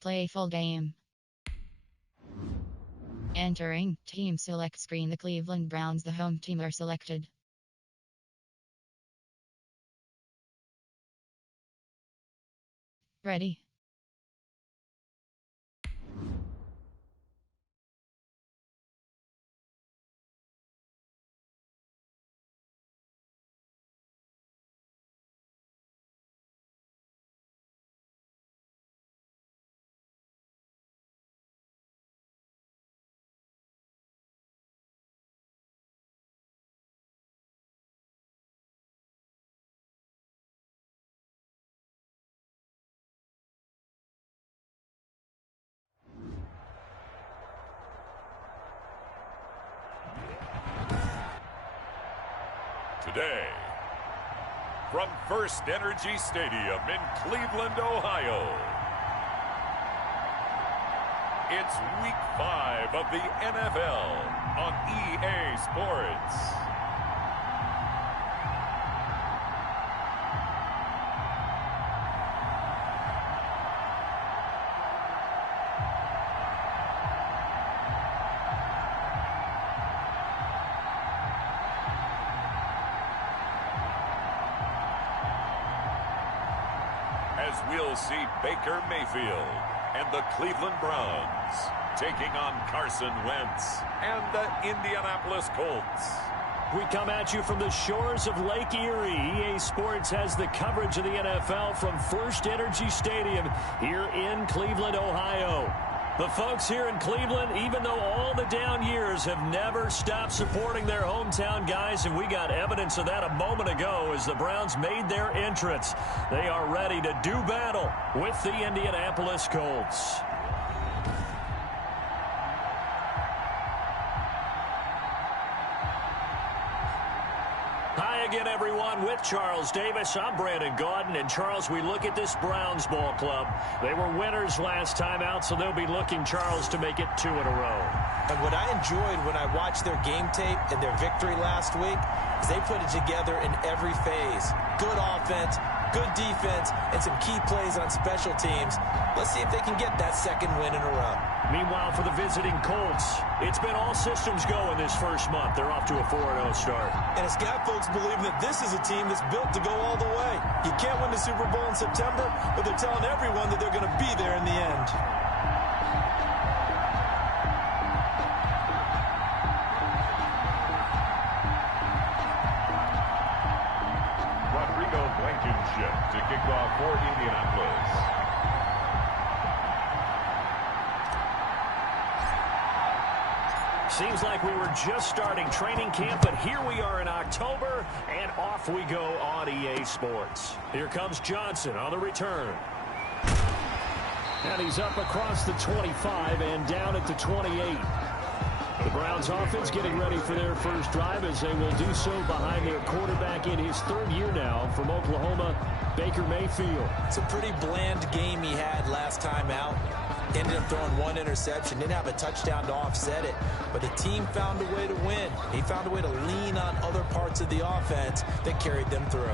Play full game. Entering team select screen. The Cleveland Browns, the home team, are selected. Ready. Today, from First Energy Stadium in Cleveland, Ohio, it's Week 5 of the NFL on EA Sports. As we'll see Baker Mayfield and the Cleveland Browns taking on Carson Wentz and the Indianapolis Colts. We come at you from the shores of Lake Erie. EA Sports has the coverage of the NFL from First Energy Stadium here in Cleveland, Ohio. The folks here in Cleveland, even though all the down years, have never stopped supporting their hometown guys, and we got evidence of that a moment ago as the Browns made their entrance. They are ready to do battle with the Indianapolis Colts. Hi again, everyone. With Charles Davis, I'm Brandon Gaudin. And Charles, we look at this Browns ball club. They were winners last time out, so they'll be looking, Charles, to make it 2 in a row. And what I enjoyed when I watched their game tape and their victory last week is they put it together in every phase. Good offense, good defense, and some key plays on special teams. Let's see if they can get that second win in a row. Meanwhile, for the visiting Colts, it's been all systems go in this first month. They're off to a 4-0 start. And it's got folks believing that this is a team that's built to go all the way. You can't win the Super Bowl in September, but they're telling everyone that they're going to be there in the end. To kick off for Indianapolis. Seems like we were just starting training camp, but here we are in October, and off we go on EA Sports. Here comes Johnson on the return. And he's up across the 25 and down at the 28. The Browns offense getting ready for their first drive as they will do so behind their quarterback in his 3rd year now from Oklahoma, Baker Mayfield. It's a pretty bland game he had last time out. Ended up throwing 1 interception, didn't have a touchdown to offset it, but the team found a way to win. He found a way to lean on other parts of the offense that carried them through.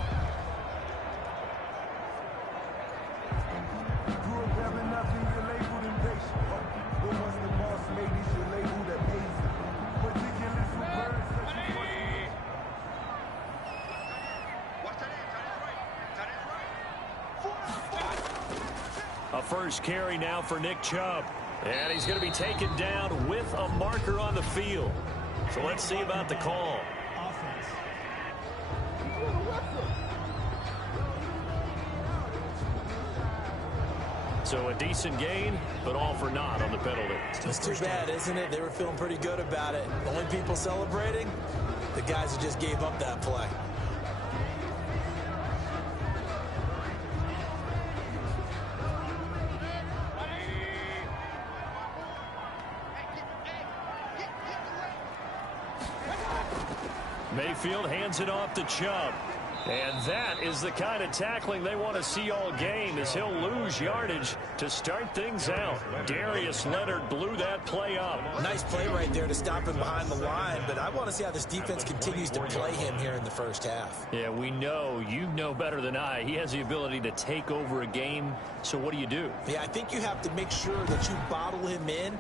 A first carry now for Nick Chubb. And he's going to be taken down with a marker on the field. So let's see about the call. So a decent gain, but all for naught on the penalty. It's too bad, isn't it? They were feeling pretty good about it. The only people celebrating, the guys who just gave up that play. Mayfield hands it off to Chubb. And that is the kind of tackling they want to see all game, as he'll lose yardage to start things out. Darius Leonard blew that play up. Nice play right there to stop him behind the line, but I want to see how this defense continues to play him here in the first half. Yeah, we know, you know better than I, he has the ability to take over a game, so what do you do? Yeah, I think you have to make sure that you bottle him in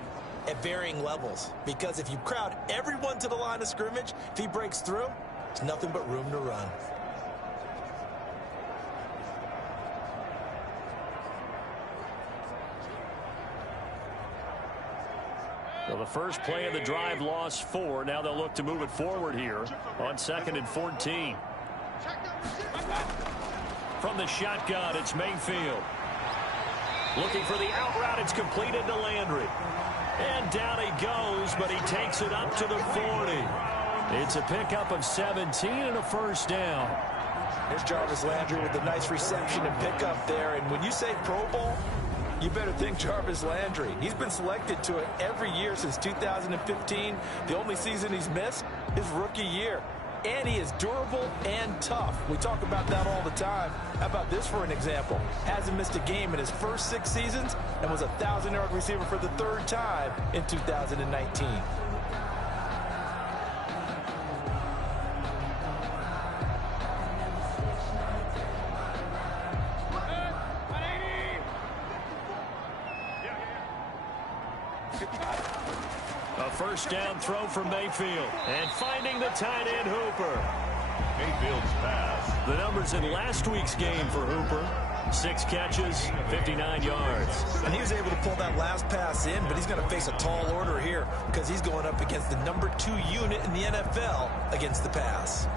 at varying levels, because if you crowd everyone to the line of scrimmage, if he breaks through, there's nothing but room to run. Well, the first play of the drive lost 4. Now they'll look to move it forward here on 2nd and 14. From the shotgun, it's Mayfield. Looking for the out route. It's completed to Landry. And down he goes, but he takes it up to the 40. It's a pickup of 17 and a first down. Here's Jarvis Landry with a nice reception and pickup there. And when you say Pro Bowl, you better think Jarvis Landry. He's been selected to it every year since 2015. The only season he's missed is rookie year. And he is durable and tough. We talk about that all the time. How about this for an example? Hasn't missed a game in his first 6 seasons and was a 1,000-yard receiver for the 3rd time in 2019. A first down throw for Mayfield. And finding the tight end, Hooper. Mayfield's pass. The numbers in last week's game for Hooper. 6 catches, 59 yards. And he was able to pull that last pass in, but he's going to face a tall order here because he's going up against the number 2 unit in the NFL against the pass.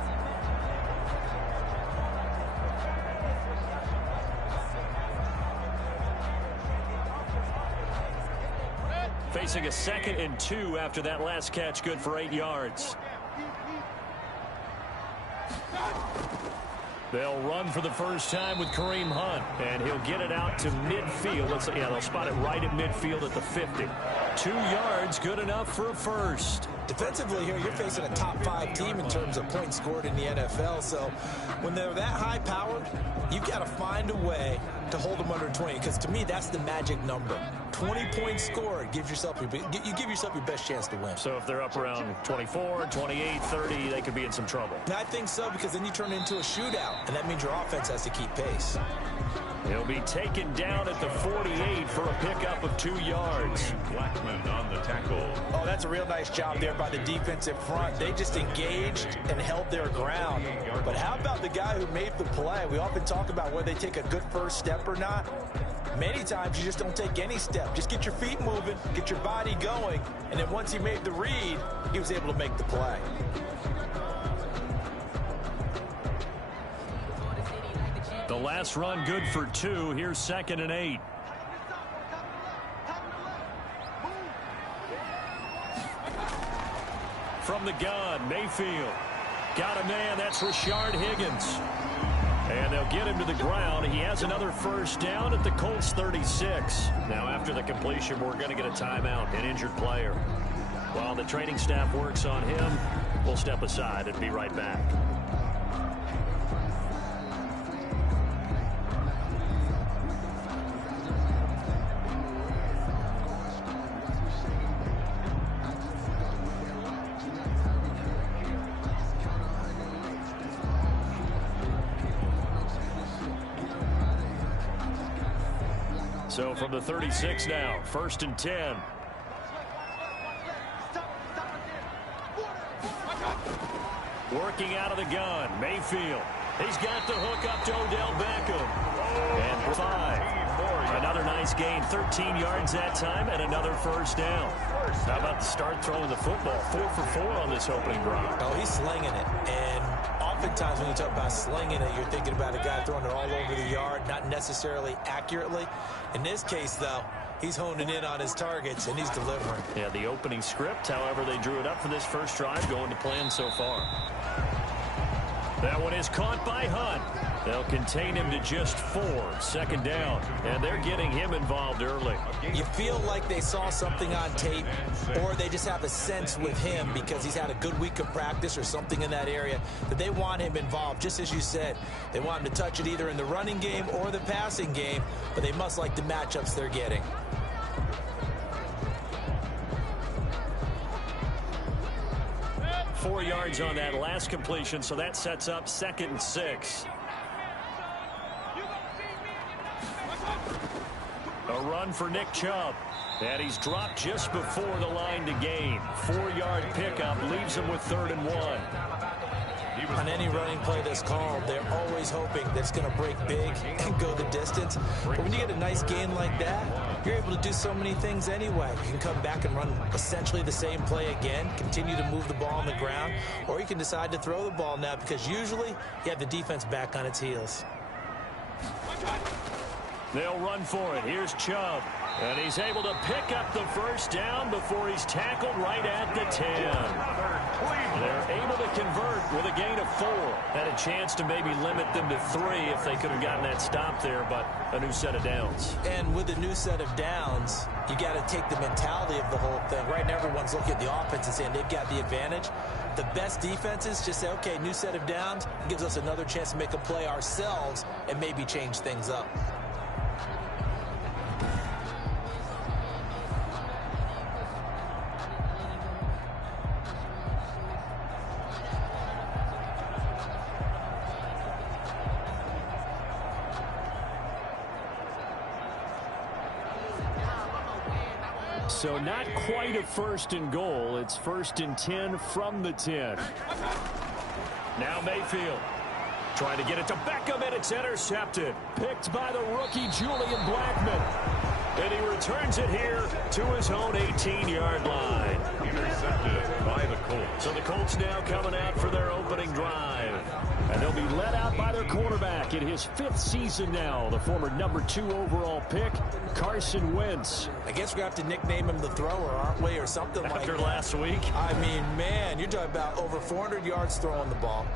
Facing a 2nd and 2 after that last catch, good for 8 yards. They'll run for the first time with Kareem Hunt, and he'll get it out to midfield. They'll spot it right at midfield at the 50. 2 yards, good enough for a first. Defensively here, you're facing a top 5 team in terms of points scored in the NFL. So when they're that high-powered, you've got to find a way to hold them under 20, because to me, that's the magic number. 20 points scored, you give yourself your best chance to win. So if they're up around 24, 28, 30, they could be in some trouble. And I think so, because then you turn it into a shootout, and that means your offense has to keep pace. He'll be taken down at the 48 for a pickup of 2 yards. Blackman on the tackle. Oh, that's a real nice job there by the defensive front. They just engaged and held their ground. But how about the guy who made the play? We often talk about whether they take a good first step or not. Many times you just don't take any step. Just get your feet moving, get your body going, and then once he made the read, he was able to make the play. The last run good for 2. Here's 2nd and 8. From the gun, Mayfield. Got a man, that's Rashard Higgins. And they'll get him to the ground. He has another first down at the Colts 36. Now after the completion, we're going to get a timeout, an injured player. While the training staff works on him, we'll step aside and be right back. So from the 36 now, 1st and 10. Working out of the gun, Mayfield. He's got the hook up to Odell Beckham. And 5. Another nice gain, 13 yards that time, and another first down. How about the start throwing the football? 4 for 4 on this opening drive. Oh, he's slinging it. And oftentimes when you talk about slinging it, you're thinking about a guy throwing it all over the yard, not necessarily accurately. In this case, though, he's honing in on his targets, and he's delivering. Yeah, the opening script, however, they drew it up for this first drive, going to plan so far. That one is caught by Hunt. They'll contain him to just 4, second down. And they're getting him involved early. You feel like they saw something on tape, or they just have a sense with him because he's had a good week of practice or something in that area that they want him involved. Just as you said, they want him to touch it either in the running game or the passing game, but they must like the matchups they're getting. Four yards on that last completion, so that sets up 2nd and 6. A run for Nick Chubb. And he's dropped just before the line to gain. 4-yard pickup leaves him with 3rd and 1. On any running play that's called, they're always hoping that it's going to break big and go the distance. But when you get a nice gain like that, you're able to do so many things anyway. You can come back and run essentially the same play again, continue to move the ball on the ground, or you can decide to throw the ball now because usually you have the defense back on its heels. They'll run for it. Here's Chubb. And he's able to pick up the 1st down before he's tackled right at the 10. They're able to convert with a gain of 4. Had a chance to maybe limit them to 3 if they could have gotten that stop there, but a new set of downs. And with a new set of downs, you got to take the mentality of the whole thing. Right now, everyone's looking at the offense and saying they've got the advantage. The best defenses just say, okay, new set of downs. It gives us another chance to make a play ourselves and maybe change things up. So not quite a 1st and goal. It's 1st and 10 from the 10. Now Mayfield trying to get it to Beckham, and it's intercepted. Picked by the rookie Julian Blackmon. And he returns it here to his own 18-yard line. Intercepted by the Colts. So the Colts now coming out for their opening drive. And they'll be led out by their quarterback in his 5th season now, the former number 2 overall pick, Carson Wentz. I guess we're going to have to nickname him the thrower, aren't we, or something like that. After last week? I mean, man, you're talking about over 400 yards throwing the ball.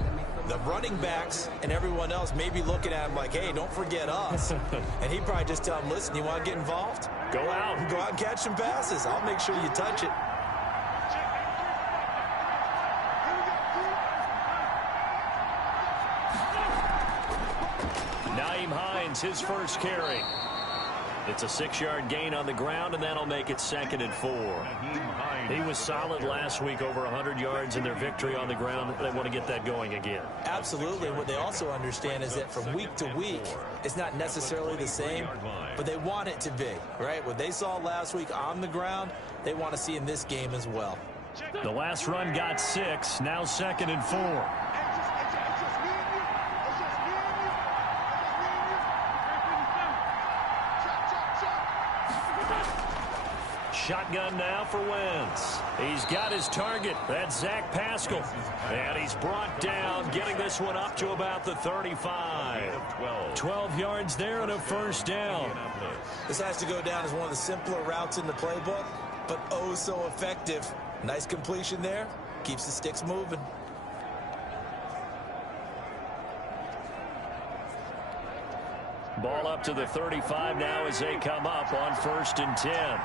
The running backs and everyone else may be looking at him like, hey, don't forget us. And he'd probably just tell him, listen, you want to get involved? Go out. Go out and catch some passes. I'll make sure you touch it. His first carry. It's a 6-yard gain on the ground, and that'll make it 2nd and 4. He was solid last week, over 100 yards in their victory on the ground. They want to get that going again. Absolutely. What they also understand is that from week to week, it's not necessarily the same, but they want it to be, right? What they saw last week on the ground, they want to see in this game as well. The last run got 6, now 2nd and 4. Shotgun now for Wentz. He's got his target. That's Zach Pascal. And he's brought down, getting this one up to about the 35. 12 yards there and a 1st down. This has to go down as one of the simpler routes in the playbook, but oh so effective. Nice completion there. Keeps the sticks moving. Ball up to the 35 now as they come up on 1st and 10.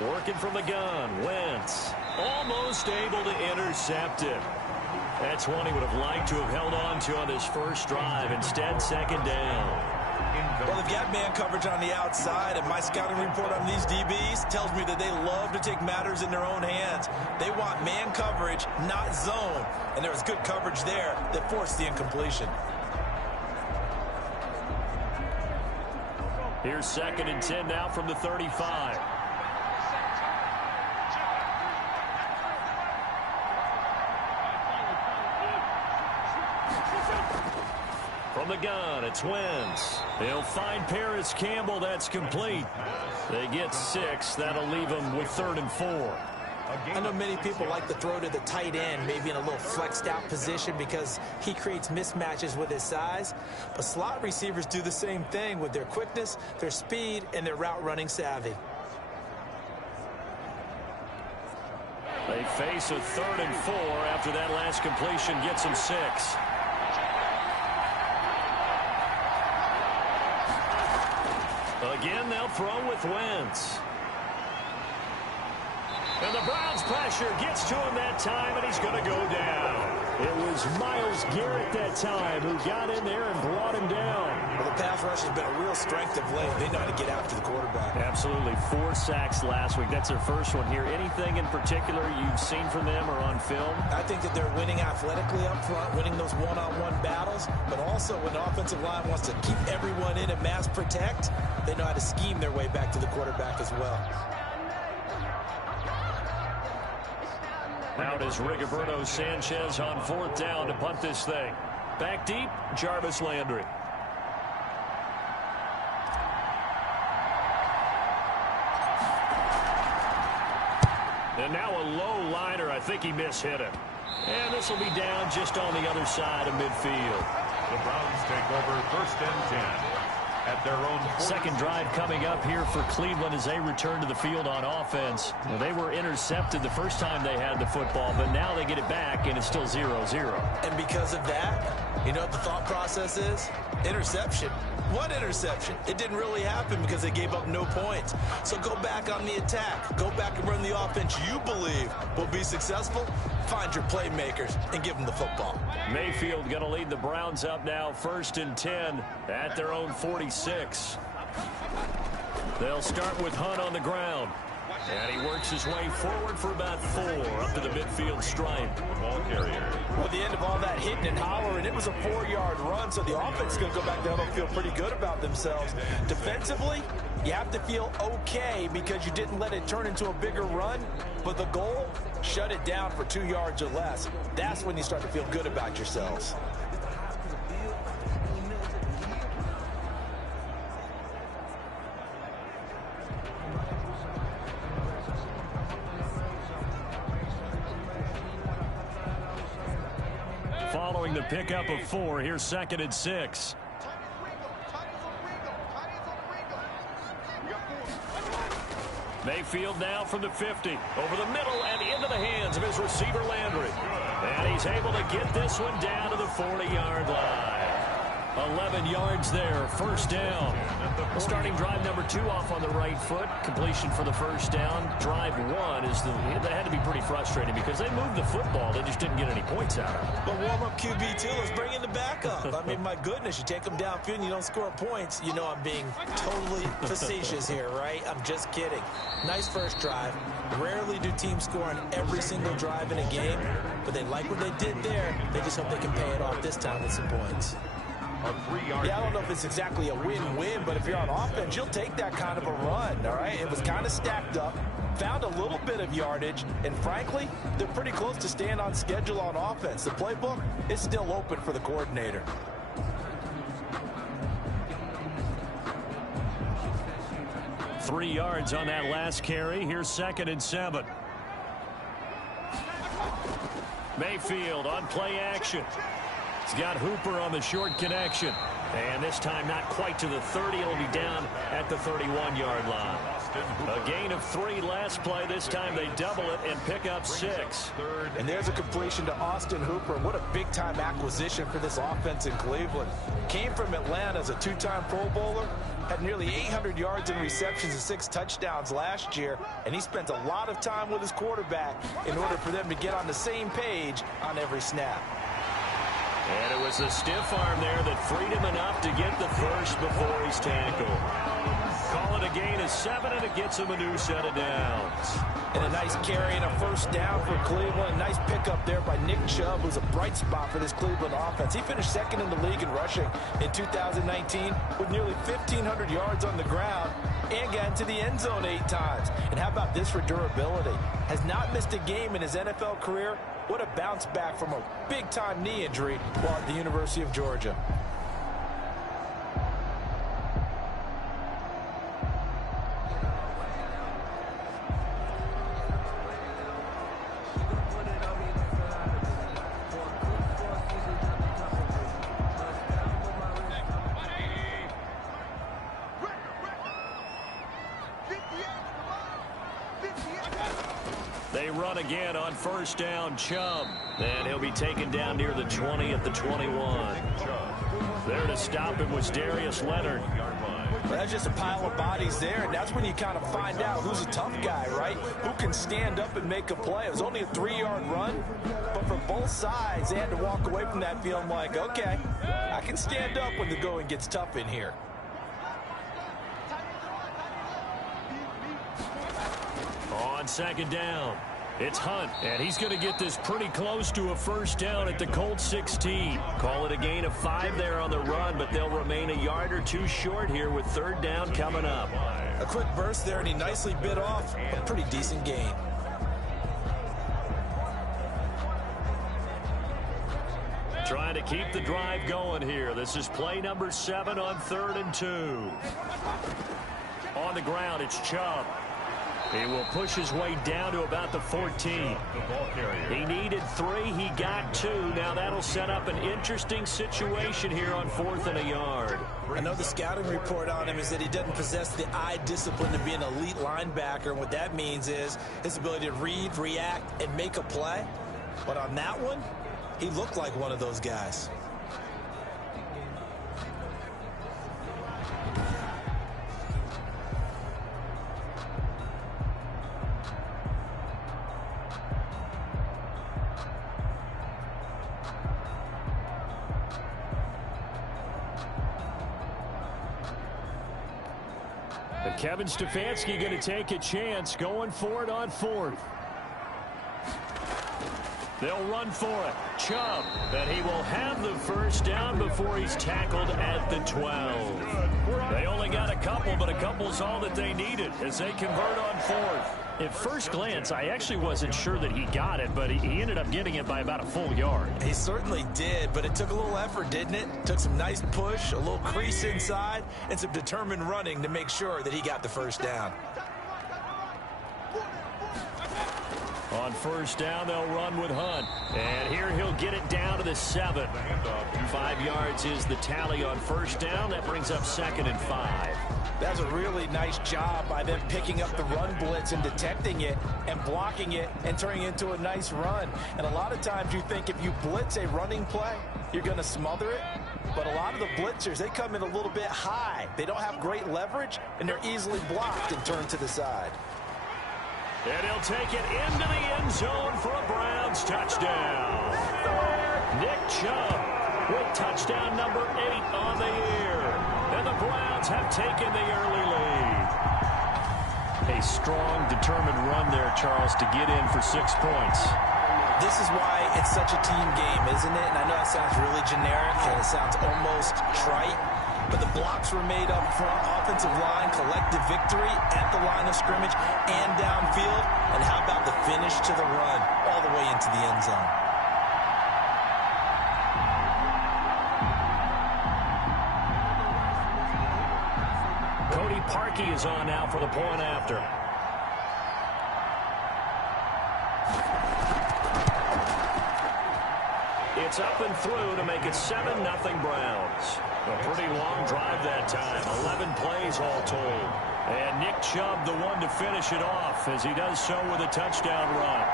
Working from the gun, Wentz almost able to intercept it. That's one he would have liked to have held on to on his first drive. Instead, 2nd down. Well, they've got man coverage on the outside, and my scouting report on these DBs tells me that they love to take matters in their own hands. They want man coverage, not zone. And there was good coverage there that forced the incompletion. Here's 2nd and 10 now from the 35. From the gun, it's Wentz. They'll find Paris Campbell. That's complete. They get 6. That'll leave them with 3rd and 4. I know many people like to throw to the tight end, maybe in a little flexed out position because he creates mismatches with his size. But slot receivers do the same thing with their quickness, their speed, and their route running savvy. They face a 3rd and 4 after that last completion gets them 6. Again, they'll throw with Wentz. And the Browns' pressure gets to him that time, and he's going to go down. It was Myles Garrett that time who got in there and brought him down. Well, the pass rush has been a real strength of late. They know how to get after the quarterback. Absolutely. 4 sacks last week. That's their first one here. Anything in particular you've seen from them or on film? I think that they're winning athletically up front, winning those one-on-one battles, but also when the offensive line wants to keep everyone in and mass protect, they know how to scheme their way back to the quarterback as well. Out is Rigoberto Sanchez on 4th down to punt this thing. Back deep, Jarvis Landry. And now a low liner. I think he mishit him. And this will be down just on the other side of midfield. The Browns take over 1st and 10. At their own 40. Second drive coming up here for Cleveland as they return to the field on offense. Well, they were intercepted the first time they had the football, but now they get it back, and it's still 0-0. And because of that, you know what the thought process is? Interception. What interception? It didn't really happen because they gave up no points. So go back on the attack. Go back and run the offense you believe will be successful. Find your playmakers and give them the football. Mayfield going to lead the Browns up now 1st and 10 at their own 46. They'll start with Hunt on the ground. And he works his way forward for about 4 up to the midfield stripe. Ball carrier. Well, at the end of all that hitting and hollering, it was a 4-yard run, so the offense is going to go back there and feel pretty good about themselves. Defensively, you have to feel okay because you didn't let it turn into a bigger run, but the goal, shut it down for 2 yards or less. That's when you start to feel good about yourselves. Following the pickup of 4, here's 2nd and 6. Mayfield now from the 50. Over the middle and into the hands of his receiver Landry. And he's able to get this one down to the 40-yard line. 11 yards there, 1st down. Starting drive number 2 off on the right foot. Completion for the 1st down. Drive 1 is they had to be pretty frustrating because they moved the football. They just didn't get any points out of it. But warm-up QB2, let's bring in the backup. I mean, my goodness, you take them downfield and you don't score points. You know I'm being totally facetious here, right? I'm just kidding. Nice first drive. Rarely do teams score on every single drive in a game, but they like what they did there. They just hope they can pay it off this time with some points. Yeah, I don't know if it's exactly a win-win, but if you're on offense, you'll take that kind of a run, all right? It was kind of stacked up, found a little bit of yardage, and frankly, they're pretty close to staying on schedule on offense. The playbook is still open for the coordinator. Three yards on that last carry. Here's 2nd and 7. Mayfield on play action. He's got Hooper on the short connection. And this time not quite to the 30. It'll be down at the 31-yard line. A gain of 3 last play. This time they double it and pick up 6. And there's a completion to Austin Hooper. What a big-time acquisition for this offense in Cleveland. Came from Atlanta as a 2-time Pro Bowler. Had nearly 800 yards in receptions and 6 touchdowns last year. And he spent a lot of time with his quarterback in order for them to get on the same page on every snap. And it was the stiff arm there that freed him enough to get the first before he's tackled. Call it a gain of 7, and it gets him a new set of downs. And a nice carry and a first down for Cleveland. A nice pickup there by Nick Chubb, who's a bright spot for this Cleveland offense. He finished 2nd in the league in rushing in 2019 with nearly 1,500 yards on the ground and got into the end zone 8 times. And how about this for durability? Has not missed a game in his NFL career. What a bounce back from a big-time knee injury while at the University of Georgia. They run again on first down. Chubb. And he'll be taken down near the 20 at the 21. There to stop him was Darius Leonard. Well, that's just a pile of bodies there, and that's when you kind of find out who's a tough guy, right? Who can stand up and make a play. It was only a 3-yard run, but for both sides, they had to walk away from that feeling like, okay, I can stand up when the going gets tough in here. On second down, it's Hunt, and he's going to get this pretty close to a first down at the Colts 16. Call it a gain of 5 there on the run, but they'll remain a yard or two short here with third down coming up. A quick burst there, and he nicely bit off a pretty decent gain. Trying to keep the drive going here. This is play number 7 on 3rd and 2. On the ground, it's Chubb. He will push his way down to about the 14. He needed 3. He got 2. Now that'll set up an interesting situation here on 4th and a yard. I know the scouting report on him is that he doesn't possess the eye discipline to be an elite linebacker. And what that means is his ability to read, react, and make a play. But on that one, he looked like one of those guys. And Kevin Stefanski going to take a chance going for it on 4th. They'll run for it. Chubb, and he will have the first down before he's tackled at the 12. They only got a couple, but a couple's all that they needed as they convert on 4th. At first glance, I actually wasn't sure that he got it, but he ended up getting it by about a full yard. He certainly did, but it took a little effort, didn't it? Took some nice push, a little crease inside, and some determined running to make sure that he got the first down. On first down, they'll run with Hunt. And here he'll get it down to the 7. 5 yards is the tally on first down. That brings up 2nd and 5. That's a really nice job by them picking up the run blitz and detecting it and blocking it and turning it into a nice run. And a lot of times you think if you blitz a running play, you're going to smother it. But a lot of the blitzers, they come in a little bit high. They don't have great leverage, and they're easily blocked and turned to the side. And he'll take it into the end zone for a Browns touchdown. Nick Chubb with touchdown number 8 on the year. And the Browns have taken the early lead. A strong, determined run there, Charles, to get in for 6 points. This is why it's such a team game, isn't it? And I know that sounds really generic and it sounds almost trite. But the blocks were made up front, offensive line, collective victory at the line of scrimmage and downfield. And how about the finish to the run all the way into the end zone? Cody Parkey is on now for the point after. It's up and through to make it 7-0 Browns. A pretty long drive that time. 11 plays all told. And Nick Chubb the one to finish it off as he does so with a touchdown run.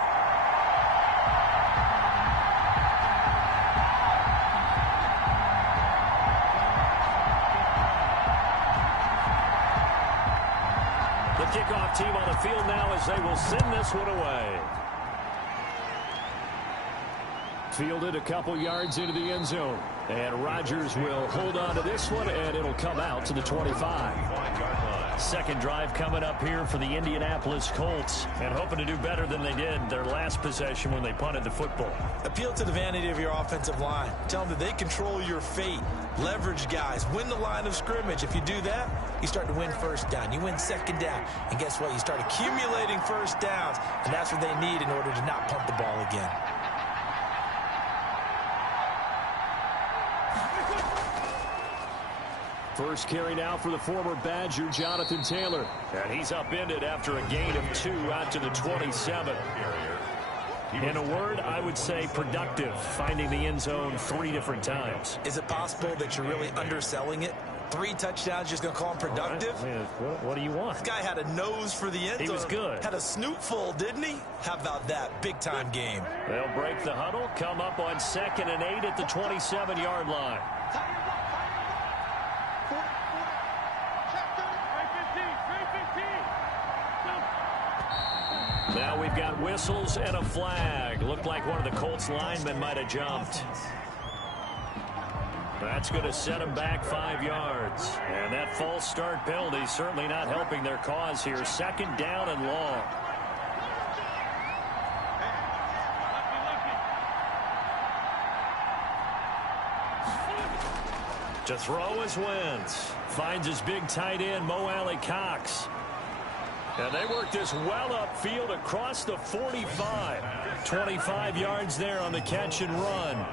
The kickoff team on the field now as they will send this one away. Fielded a couple yards into the end zone. And Rodgers will hold on to this one, and it'll come out to the 25. Second drive coming up here for the Indianapolis Colts, and hoping to do better than they did their last possession when they punted the football. Appeal to the vanity of your offensive line. Tell them that they control your fate. Leverage guys. Win the line of scrimmage. If you do that, you start to win first down. You win second down. And guess what? You start accumulating first downs, and that's what they need in order to not punt the ball again. First carry now for the former Badger, Jonathan Taylor. And he's upended after a gain of 2 out to the 27. In a word, I would say productive, finding the end zone 3 different times. Is it possible that you're really underselling it? 3 touchdowns, just going to call him productive? Right. I mean, what do you want? This guy had a nose for the end zone. He was good. Had a snoot full, didn't he? How about that? Big-time game. They'll break the huddle, come up on 2nd and 8 at the 27-yard line. Now we've got whistles and a flag. Looked like one of the Colts linemen might have jumped. That's going to set them back 5 yards. And that false start penalty certainly not helping their cause here. 2nd down and long. To throw is Wentz. Finds his big tight end, Mo Alley Cox. And they work this well upfield across the 45. 25 yards there on the catch and run.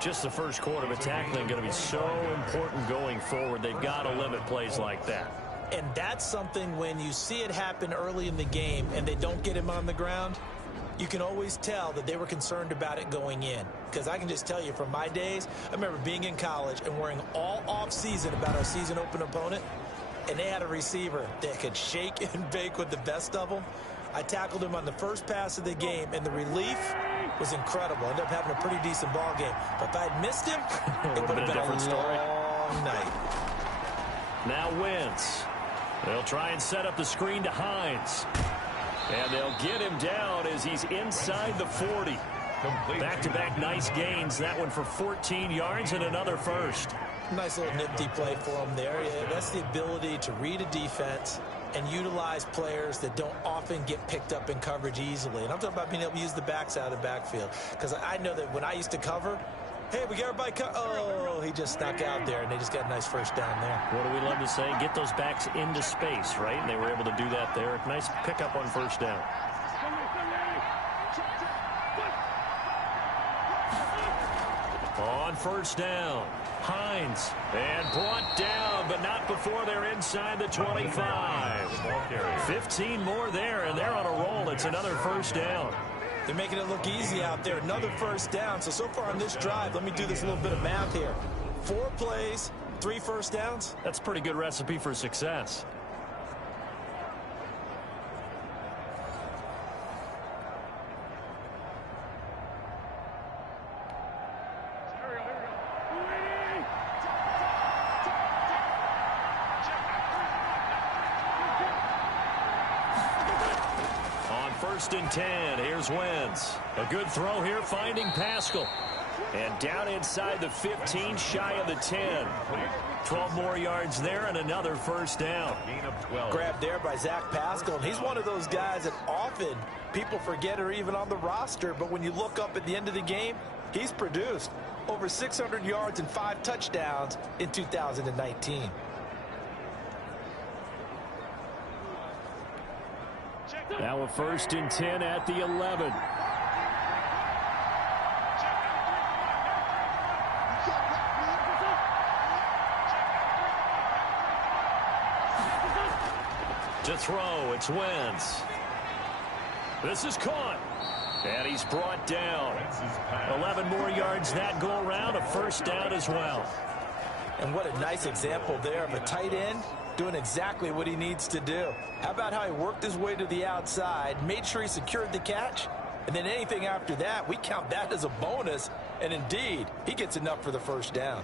Just the first quarter, but tackling going to be so important going forward. They've got to limit plays like that. And that's something when you see it happen early in the game and they don't get him on the ground, you can always tell that they were concerned about it going in. Because I can just tell you from my days, I remember being in college and worrying all off-season about our season open opponent. And they had a receiver that could shake and bake with the best of them. I tackled him on the first pass of the game, and the relief was incredible. Ended up having a pretty decent ball game. But if I had missed him, it would have been a long night. Now Wentz. They'll try and set up the screen to Hines. And they'll get him down as he's inside the 40. Back-to-back nice gains. That one for 14 yards and another first. Nice little nifty play for him there. Yeah, that's the ability to read a defense and utilize players that don't often get picked up in coverage easily. And I'm talking about being able to use the backs out of the backfield. Because I know that when I used to cover, hey, we got everybody oh, he just snuck out there, and they just got a nice first down there. What do we love to say? Get those backs into space, right? And they were able to do that there. Nice pickup on first down. On first down, Hines, and brought down, but not before they're inside the 25. 15 more there, and they're on a roll. It's another first down. They're making it look easy out there. Another first down. So far on this drive, let me do this little bit of math here. 4 plays, 3 first downs. That's a pretty good recipe for success. First and 10. Here's Wentz. A good throw here, finding Pascal. And down inside the 15, shy of the 10. 12 more yards there and another first down. Grabbed there by Zach Pascal. And he's one of those guys that often people forget are even on the roster. But when you look up at the end of the game, he's produced over 600 yards and 5 touchdowns in 2019. Now a first and 10 at the 11. To throw, it's Wentz. This is caught. And he's brought down. 11 more yards that go around, a first down as well. And what a nice example there of a tight end doing exactly what he needs to do. How about how he worked his way to the outside, made sure he secured the catch, and then anything after that, we count that as a bonus. And indeed, he gets enough for the first down.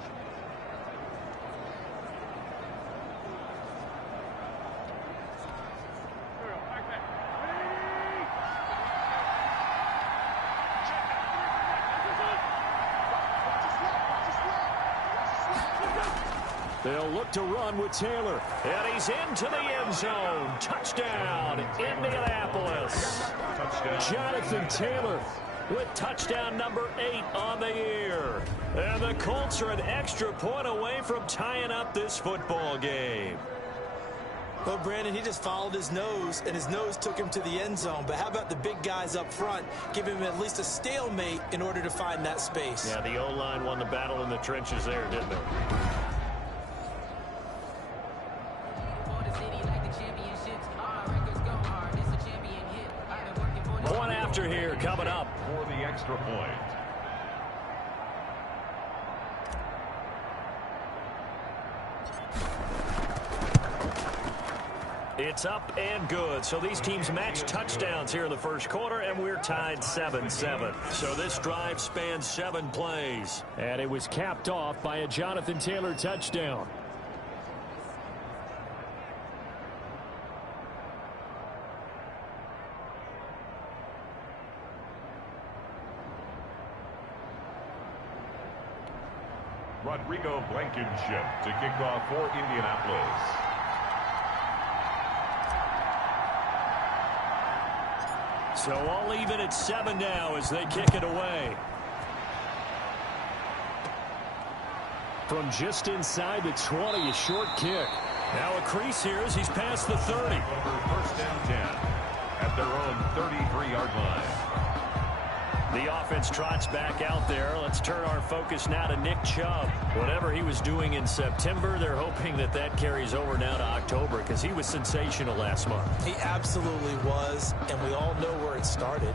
They'll look to run with Taylor. And he's into the end zone. Touchdown, Indianapolis. Jonathan Taylor with touchdown number 8 on the year. And the Colts are an extra point away from tying up this football game. Well, Brandon, he just followed his nose, and his nose took him to the end zone. But how about the big guys up front, giving him at least a stalemate in order to find that space? Yeah, the O-line won the battle in the trenches there, didn't they? One after here coming up. For the extra point. It's up and good. So these teams match touchdowns here in the first quarter, and we're tied 7-7. So this drive spans 7 plays. And it was capped off by a Jonathan Taylor touchdown. Rodrigo Blankenship to kick off for Indianapolis. So all even at 7 now as they kick it away. From just inside the 20, a short kick. Now a crease here as he's past the 30. First and 10 at their own 33-yard line. The offense trots back out there. Let's turn our focus now to Nick Chubb. Whatever he was doing in September, they're hoping that that carries over now to October because he was sensational last month. He absolutely was, and we all know where it started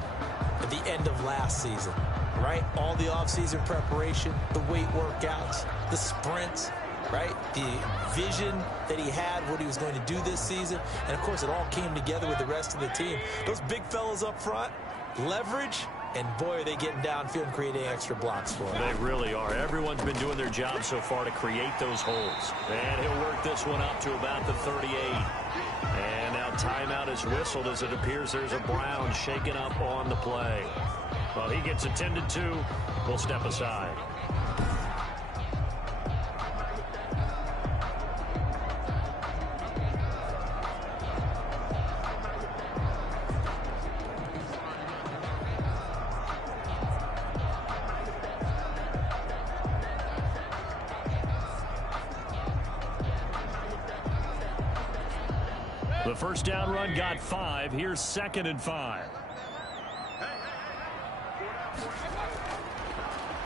at the end of last season, right? All the offseason preparation, the weight workouts, the sprints, right? The vision that he had, what he was going to do this season, and of course it all came together with the rest of the team. Those big fellas up front, leverage. And boy, are they getting downfield and creating extra blocks for him. They really are. Everyone's been doing their job so far to create those holes. And he'll work this one up to about the 38. And now timeout is whistled as it appears there's a Brown shaken up on the play. Well, he gets attended to. We'll step aside. The first down run got 5. Here's 2nd and 5.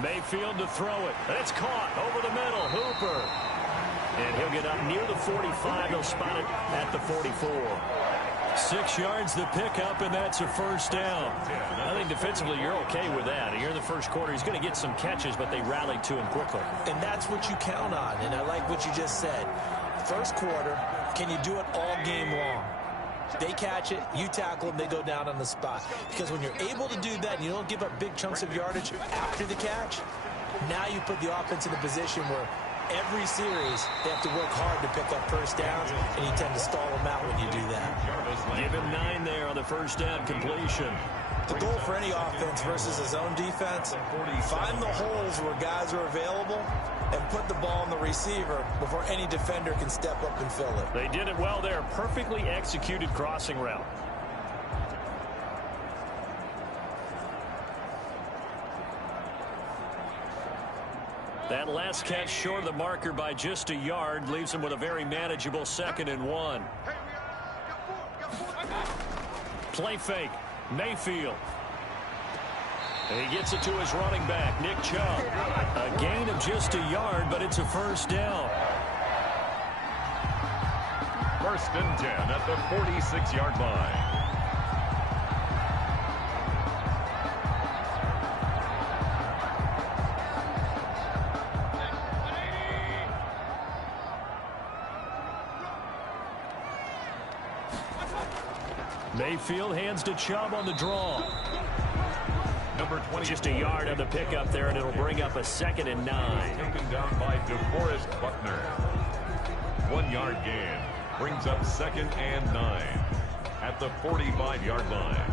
Mayfield to throw it. It's caught over the middle. Hooper. And he'll get up near the 45. He'll spot it at the 44. 6 yards the pickup, and that's a first down. I think defensively you're okay with that. Here in the first quarter, he's going to get some catches, but they rallied to him quickly. And that's what you count on, and I like what you just said. First quarter, can you do it all game long? They catch it, you tackle them, they go down on the spot. Because when you're able to do that and you don't give up big chunks of yardage after the catch, now you put the offense in a position where every series they have to work hard to pick up first downs, and you tend to stall them out when you do that. Give him 9 there on the first down completion. The goal for any offense versus his own defense, find the holes where guys are available and put the ball on the receiver before any defender can step up and fill it. They did it well there. Perfectly executed crossing route. That last catch short of the marker by just a yard leaves him with a very manageable 2nd and 1. Play fake. Mayfield. And he gets it to his running back, Nick Chubb. A gain of just a yard, but it's a first down. First and 10 at the 46-yard line. Mayfield hands to Chubb on the draw. Number 20. Just a yard on the pickup there, and it'll bring up a 2nd and 9. Taken down by DeForest Buckner. 1 yard gain. Brings up 2nd and 9 at the 45-yard line.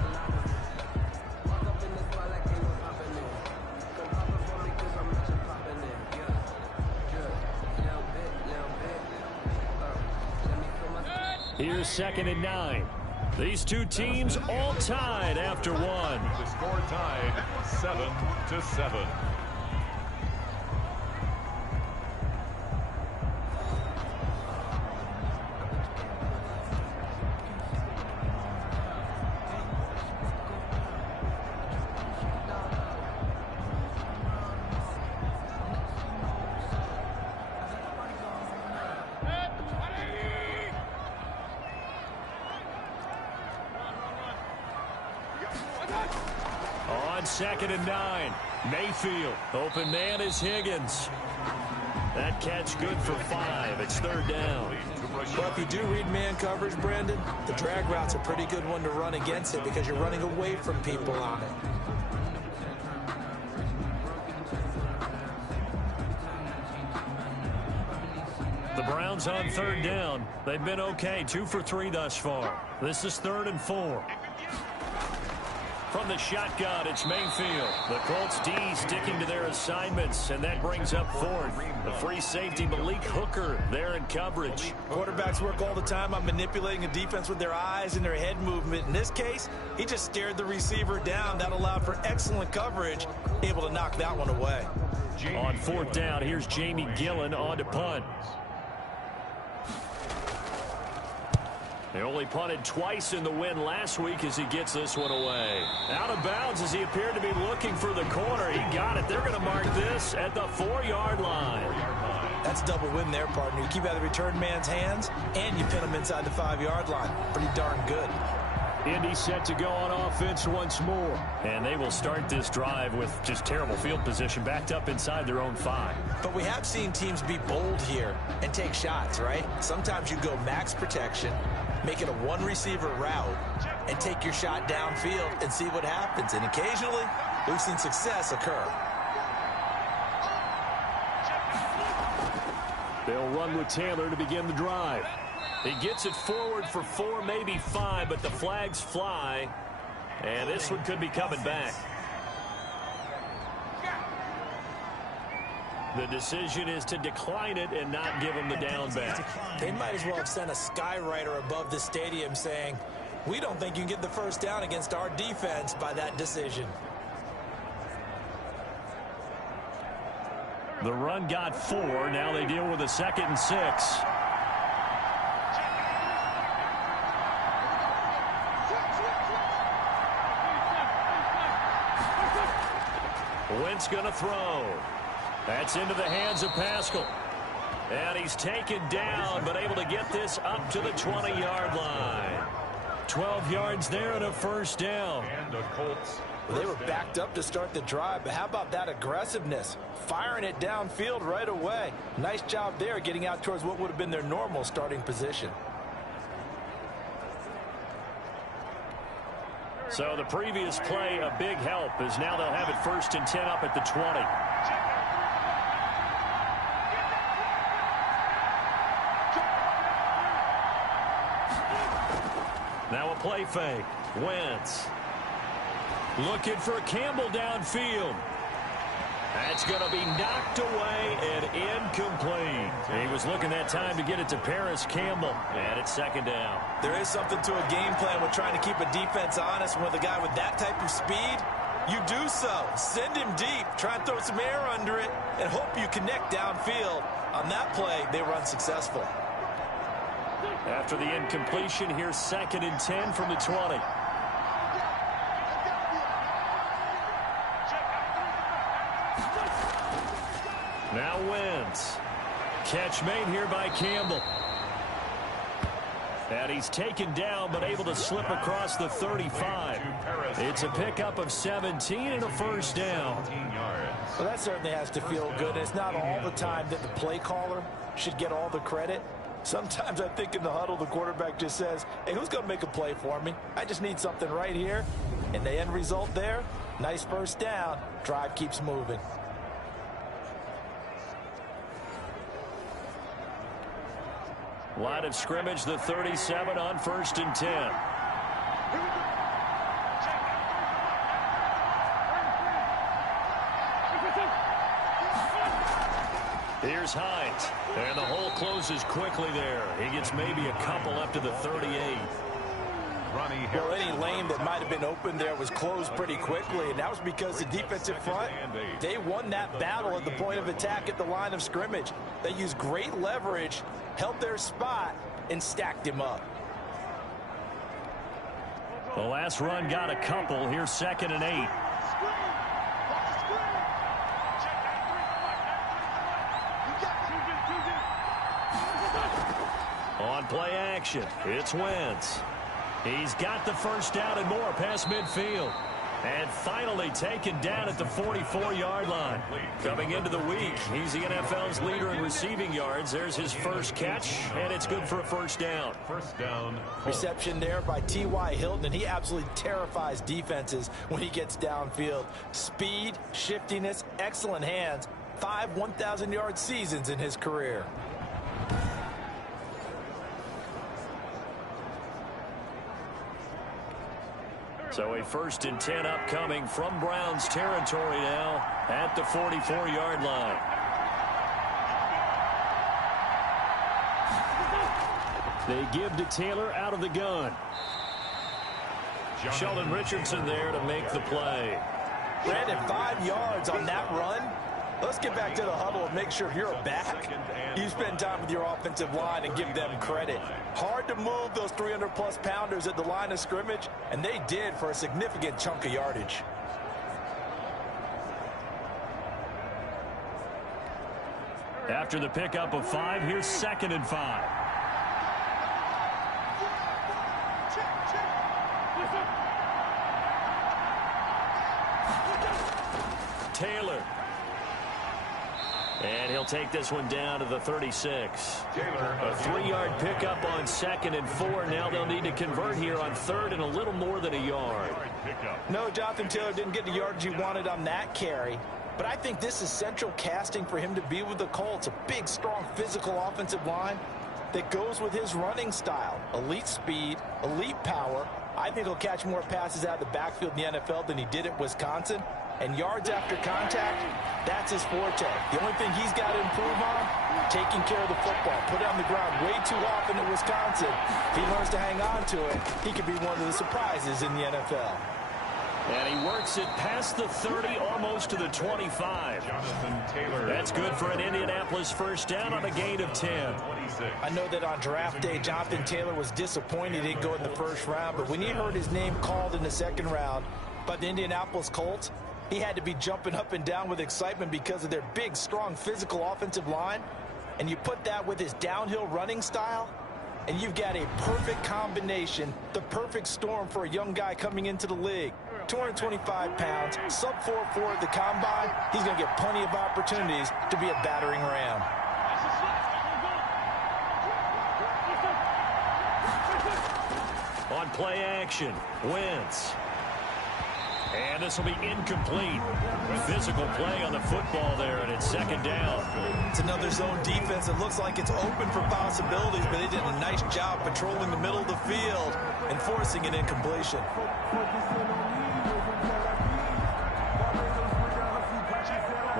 Here's 2nd and 9. These two teams all tied after 1. The score tied 7-7. On 2nd and 9. Mayfield. Open man is Higgins. That catch good for 5. It's 3rd down. Well, if you do read man coverage, Brandon, the drag route's a pretty good one to run against it because you're running away from people on it. The Browns on 3rd down. They've been okay, 2 for 3 thus far. This is 3rd and 4. From the shotgun, it's Mayfield. The Colts D sticking to their assignments, and that brings up 4th. The free safety, Malik Hooker, there in coverage. Quarterbacks work all the time on manipulating a defense with their eyes and their head movement. In this case, he just stared the receiver down. That allowed for excellent coverage, able to knock that one away. On 4th down, here's Jamie Gillen on to punt. They only punted twice in the win last week as he gets this one away. Out of bounds as he appeared to be looking for the corner. He got it. They're going to mark this at the 4-yard line. That's double win there, partner. You keep out of the return man's hands, and you pin him inside the 5-yard line. Pretty darn good. Indy set to go on offense once more. And they will start this drive with just terrible field position backed up inside their own 5. But we have seen teams be bold here and take shots, right? Sometimes you go max protection, make it a one-receiver route, and take your shot downfield and see what happens. And occasionally, we've seen success occur. They'll run with Taylor to begin the drive. He gets it forward for 4, maybe 5, but the flags fly. And this one could be coming back. The decision is to decline it and not give him the down back. They might as well have sent a skywriter above the stadium saying, we don't think you can get the first down against our defense by that decision. The run got 4. Now they deal with a 2nd and 6. Wentz going to throw. That's into the hands of Pascal. And he's taken down, but able to get this up to the 20-yard line. 12 yards there and a first down. And the Colts. Well, they were backed up to start the drive, but how about that aggressiveness? Firing it downfield right away. Nice job there getting out towards what would have been their normal starting position. So the previous play, a big help, as now they'll have it 1st and 10 up at the 20. Now a play fake. Wentz looking for Campbell downfield. That's going to be knocked away and incomplete. He was looking that time to get it to Paris Campbell, and it's 2nd down. There is something to a game plan with trying to keep a defense honest. With a guy with that type of speed, you do so. Send him deep, try and throw some air under it, and hope you connect downfield. On that play, they were unsuccessful. After the incompletion, here's 2nd and 10 from the 20. Now Wentz. Catch made here by Campbell. And he's taken down, but able to slip across the 35. It's a pickup of 17 and a first down. Well, that certainly has to feel good. It's not all the time that the play caller should get all the credit. Sometimes I think in the huddle, the quarterback just says, hey, who's going to make a play for me? I just need something right here. And the end result there, nice first down. Drive keeps moving. Line of scrimmage, the 37 on 1st and 10. Here's Hines. And the hole closes quickly there. He gets maybe a couple up to the 38. Well, any lane that might have been open there was closed pretty quickly, and that was because the defensive front, they won that battle at the point of attack at the line of scrimmage. They used great leverage, held their spot, and stacked him up. The last run got a couple. Here's 2nd and 8. On play action, it's Wentz. He's got the first down and more past midfield. And finally taken down at the 44-yard line. Coming into the week, he's the NFL's leader in receiving yards. There's his first catch, and it's good for a first down. First down. Reception there by T.Y. Hilton, and he absolutely terrifies defenses when he gets downfield. Speed, shiftiness, excellent hands. 5 1,000-yard seasons in his career. So a 1st and 10 upcoming from Browns territory now at the 44-yard line. They give to Taylor out of the gun. Sheldon Richardson there to make the play. Brandon, 5 yards on that run. Let's get back to the huddle and make sure if you're a back, you spend time with your offensive line and give them credit. Hard to move those 300-plus pounders at the line of scrimmage, and they did for a significant chunk of yardage. After the pickup of 5, here's 2nd and 5. Taylor. And he'll take this one down to the 36. A 3-yard pickup on 2nd and 4. Now they'll need to convert here on 3rd and a little more than a yard. No, Jonathan Taylor didn't get the yardage he wanted on that carry. But I think this is central casting for him to be with the Colts. A big, strong, physical offensive line that goes with his running style. Elite speed, elite power. I think he'll catch more passes out of the backfield in the NFL than he did at Wisconsin. And yards after contact, that's his forte. The only thing he's got to improve on, taking care of the football. Put it on the ground way too often at Wisconsin. If he learns to hang on to it, he could be one of the surprises in the NFL. And he works it past the 30, almost to the 25. That's good for an Indianapolis first down on a gain of 10. I know that on draft day, Jonathan Taylor was disappointed he didn't go in the first round, but when he heard his name called in the 2nd round by the Indianapolis Colts, he had to be jumping up and down with excitement because of their big, strong, physical offensive line. And you put that with his downhill running style, and you've got a perfect combination, the perfect storm for a young guy coming into the league. 225 pounds, sub 4.4 at the combine. He's going to get plenty of opportunities to be a battering ram. On play action, Wentz. And this will be incomplete. Physical play on the football there, and it's 2nd down. It's another zone defense. It looks like it's open for possibilities, but they did a nice job patrolling the middle of the field and forcing an incompletion.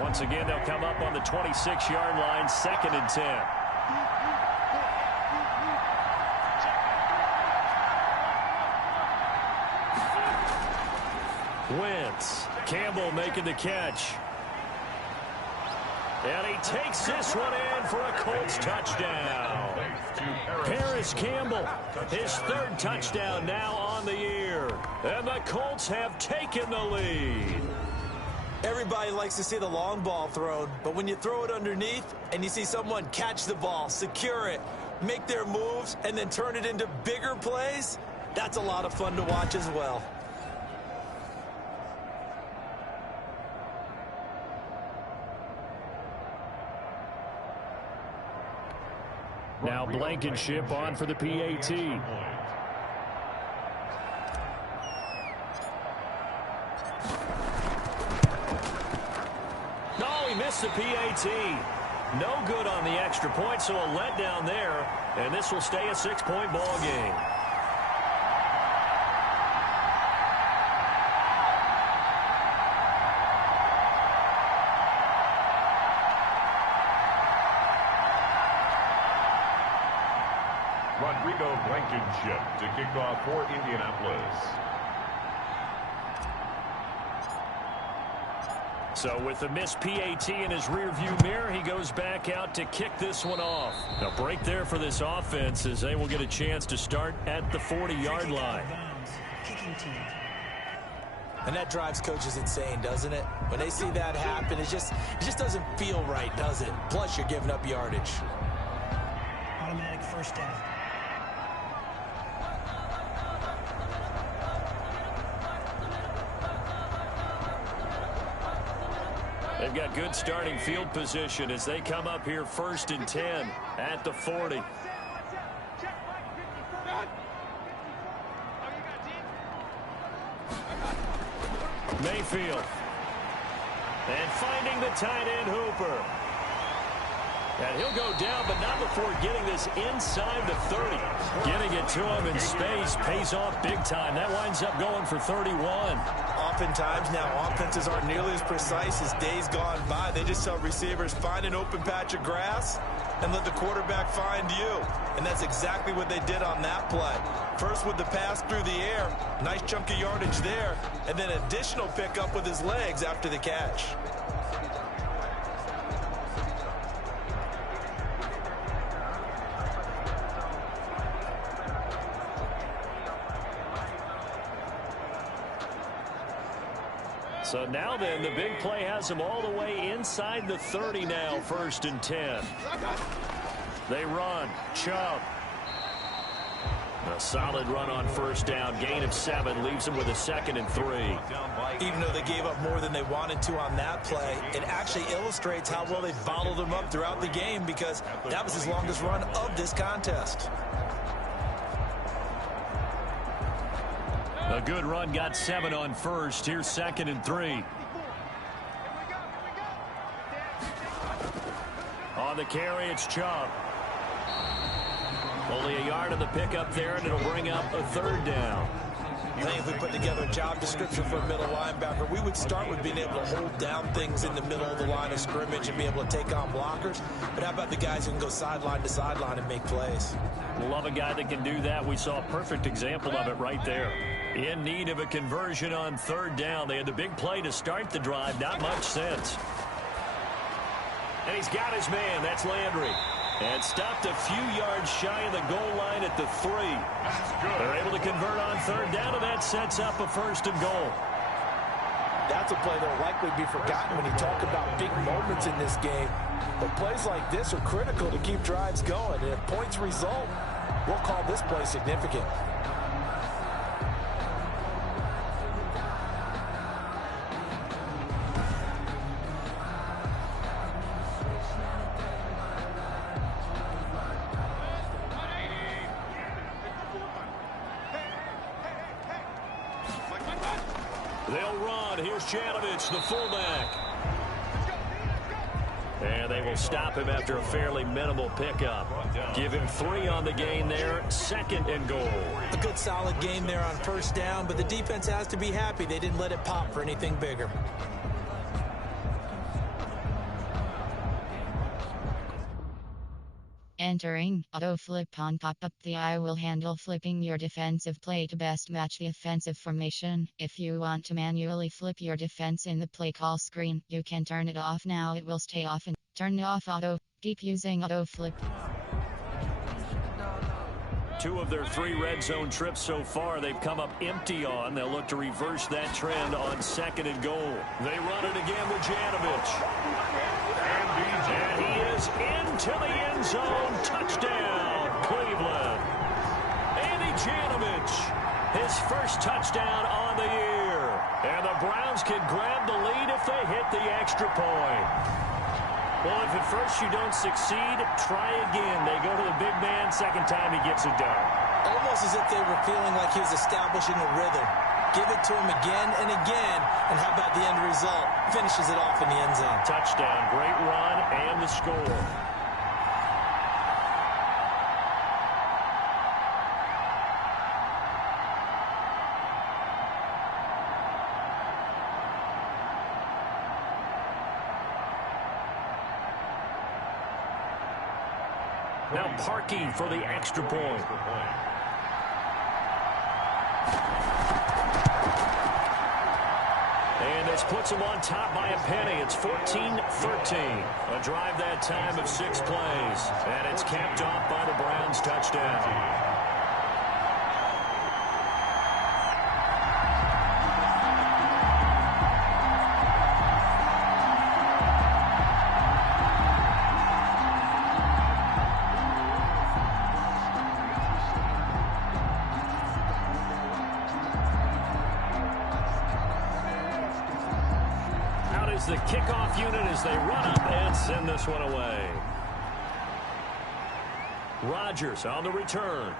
Once again, they'll come up on the 26-yard line, 2nd and 10. Wentz. Campbell making the catch. And he takes this one in for a Colts touchdown. Paris Campbell, his 3rd touchdown now on the year. And the Colts have taken the lead. Everybody likes to see the long ball thrown, but when you throw it underneath and you see someone catch the ball, secure it, make their moves, and then turn it into bigger plays, that's a lot of fun to watch as well. Now Blankenship on for the PAT. No, he missed the PAT. No good on the extra point, so a letdown there. And this will stay a 6-point ball game. Blankenship to kick off for Indianapolis. So with the missed PAT in his rearview mirror, he goes back out to kick this one off. A break there for this offense as they will get a chance to start at the 40-yard line. And that drives coaches insane, doesn't it? When they see that happen, it just doesn't feel right, does it? Plus, you're giving up yardage. Automatic first down. They've got good starting field position as they come up here 1st and 10 at the 40. Mayfield. And finding the tight end Hooper. And he'll go down, but not before getting this inside the 30. Getting it to him in space pays off big time. That winds up going for 31. Oftentimes now offenses aren't nearly as precise as days gone by. They just tell receivers, find an open patch of grass and let the quarterback find you. And that's exactly what they did on that play. First with the pass through the air, nice chunk of yardage there, and then additional pickup with his legs after the catch. So now then, the big play has them all the way inside the 30 now, 1st and 10. They run. Chubb. A solid run on 1st down. Gain of 7 leaves them with a 2nd and 3. Even though they gave up more than they wanted to on that play, it actually illustrates how well they bottled them up throughout the game because that was his longest run of this contest. A good run, got 7 on 1st. Here's 2nd and 3. On the carry, it's Chubb. Only a yard of the pickup there, and it'll bring up a 3rd down. I think if we put together a job description for a middle linebacker, we would start with being able to hold down things in the middle of the line of scrimmage and be able to take on blockers. But how about the guys who can go sideline to sideline and make plays? Love a guy that can do that. We saw a perfect example of it right there. In need of a conversion on 3rd down. They had the big play to start the drive. Not much sense. And he's got his man. That's Landry. And stopped a few yards shy of the goal line at the 3. They're able to convert on 3rd down, and that sets up a 1st and goal. That's a play that will likely be forgotten when you talk about big moments in this game. But plays like this are critical to keep drives going. And if points result, we'll call this play significant. They'll run. Here's Janovich, the fullback. And they will stop him after a fairly minimal pickup. Give him 3 on the gain there. 2nd and goal. A good solid game there on 1st down, but the defense has to be happy they didn't let it pop for anything bigger. Entering auto flip on pop-up. The eye will handle flipping your defensive play to best match the offensive formation. If you want to manually flip your defense in the play call screen, you can turn it off now. It will stay off and turn off auto. Keep using auto flip. 2 of their 3 red zone trips so far they've come up empty on. They'll look to reverse that trend on 2nd and goal. They run it again with Janovich. And he is into the end zone. Touchdown, Cleveland. Andy Janovich, his first touchdown on the year. And the Browns can grab the lead if they hit the extra point. Well, if at first you don't succeed, try again. They go to the big man. 2nd time he gets it done. Almost as if they were feeling like he was establishing a rhythm. Give it to him again and again. And how about the end result? Finishes it off in the end zone. Touchdown, great run, and the score. Now Parkey for the extra point. And this puts them on top by a penny. It's 14-13. A drive that time of 6 plays. And it's capped off by the Browns' touchdown. is the kickoff unit as they run up and send this one away. Rodgers on the return.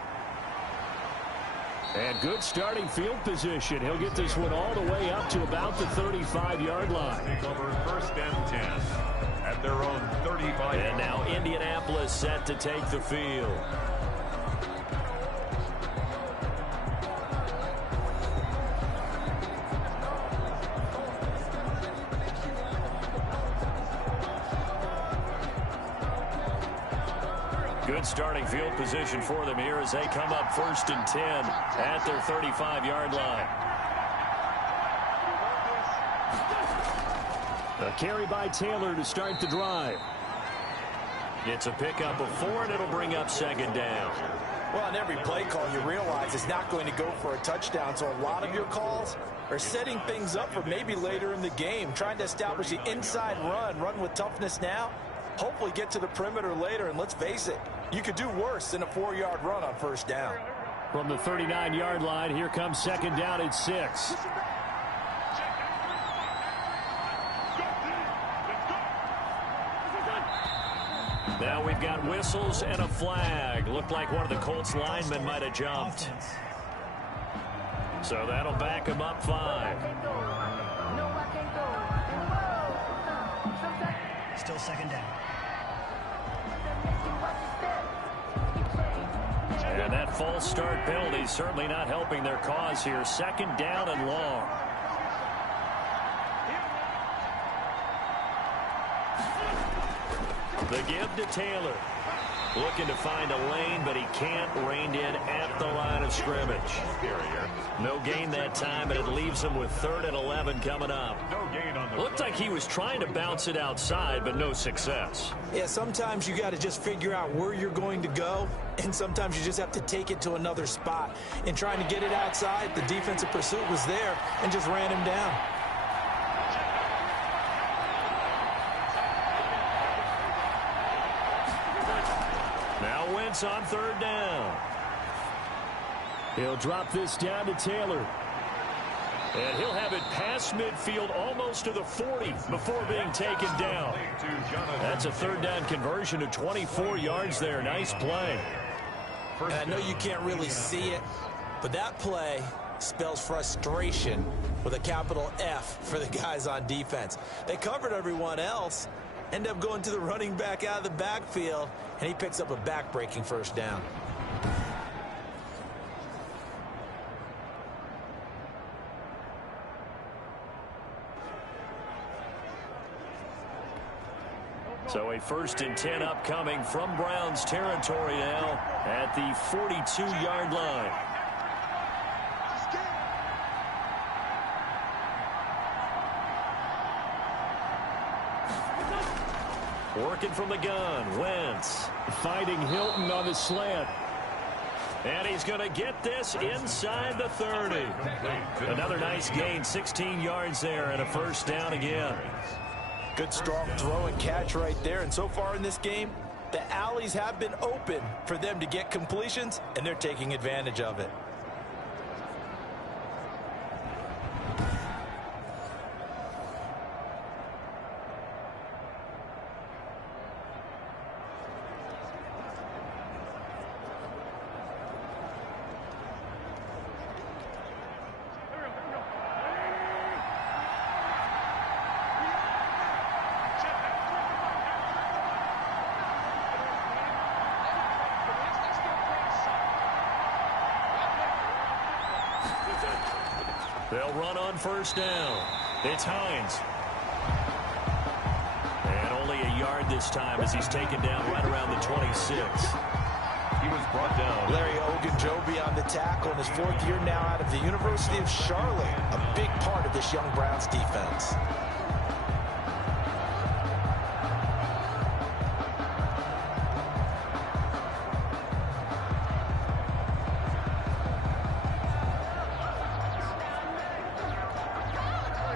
And good starting field position. He'll get this one all the way up to about the 35-yard line. Take over 1st and 10 at their own 35. And now Indianapolis set to take the field. Good starting field position for them here as they come up 1st and 10 at their 35-yard line. A carry by Taylor to start the drive. It's a pickup of 4, and it'll bring up 2nd down. Well, on every play call, you realize it's not going to go for a touchdown, so a lot of your calls are setting things up for maybe later in the game, trying to establish the inside run with toughness now, hopefully get to the perimeter later, and let's face it, you could do worse than a 4-yard run on 1st down. From the 39-yard line, here comes 2nd down at 6. Now we've got whistles and a flag. Looked like one of the Colts linemen might have jumped. So that'll back him up 5. Still 2nd down. And that false start penalty certainly not helping their cause here. 2nd down and long. The give to Taylor. Looking to find a lane, but he can't. Reined in at the line of scrimmage. No gain that time, and it leaves him with 3rd and 11 coming up. Looked like he was trying to bounce it outside, but no success. Yeah, sometimes you got to just figure out where you're going to go, and sometimes you just have to take it to another spot. In trying to get it outside, the defensive pursuit was there and just ran him down. Now Wentz on 3rd down. He'll drop this down to Taylor. And he'll have it past midfield almost to the 40 before being taken down. That's a 3rd down conversion to 24 yards there. Nice play. And I know you can't really see it, but that play spells frustration with a capital F for the guys on defense. They covered everyone else, end up going to the running back out of the backfield, and he picks up a back-breaking 1st down. So a 1st and 10 upcoming from Browns territory now at the 42-yard line. Working from the gun, Wentz fighting Hilton on the slant. And he's going to get this inside the 30. Another nice gain, 16 yards there, and a 1st down again. Good strong throw and catch right there. And so far in this game, the alleys have been open for them to get completions, and they're taking advantage of it. They'll run on 1st down. It's Hines. And only a yard this time as he's taken down right around the 26. He was brought down. Larry Ogunjobi on the tackle in his 4th year now out of the University of Charlotte. A big part of this young Browns defense.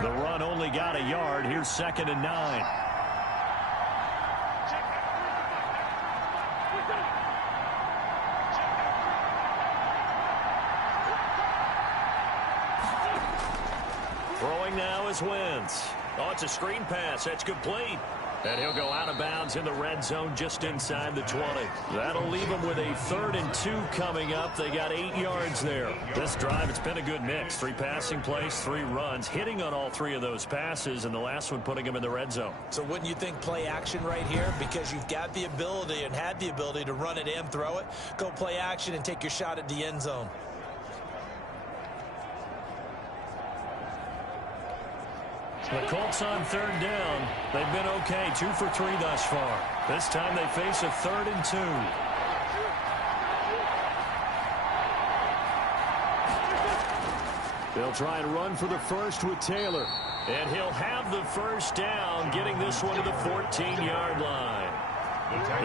The run only got a yard. Here's 2nd and 9. Throwing now is Wentz. Oh, it's a screen pass. That's complete. And he'll go out of bounds in the red zone just inside the 20. That'll leave them with a 3rd and 2 coming up. They got 8 yards there. This drive, it's been a good mix. 3 passing plays, 3 runs, hitting on all 3 of those passes, and the last one putting them in the red zone. So wouldn't you think play action right here? Because you've got the ability and had the ability to run it and throw it. Go play action and take your shot at the end zone. The Colts on 3rd down. They've been okay, 2 for 3 thus far. This time they face a 3rd and 2. They'll try and run for the first with Taylor. And he'll have the first down, getting this one to the 14-yard line.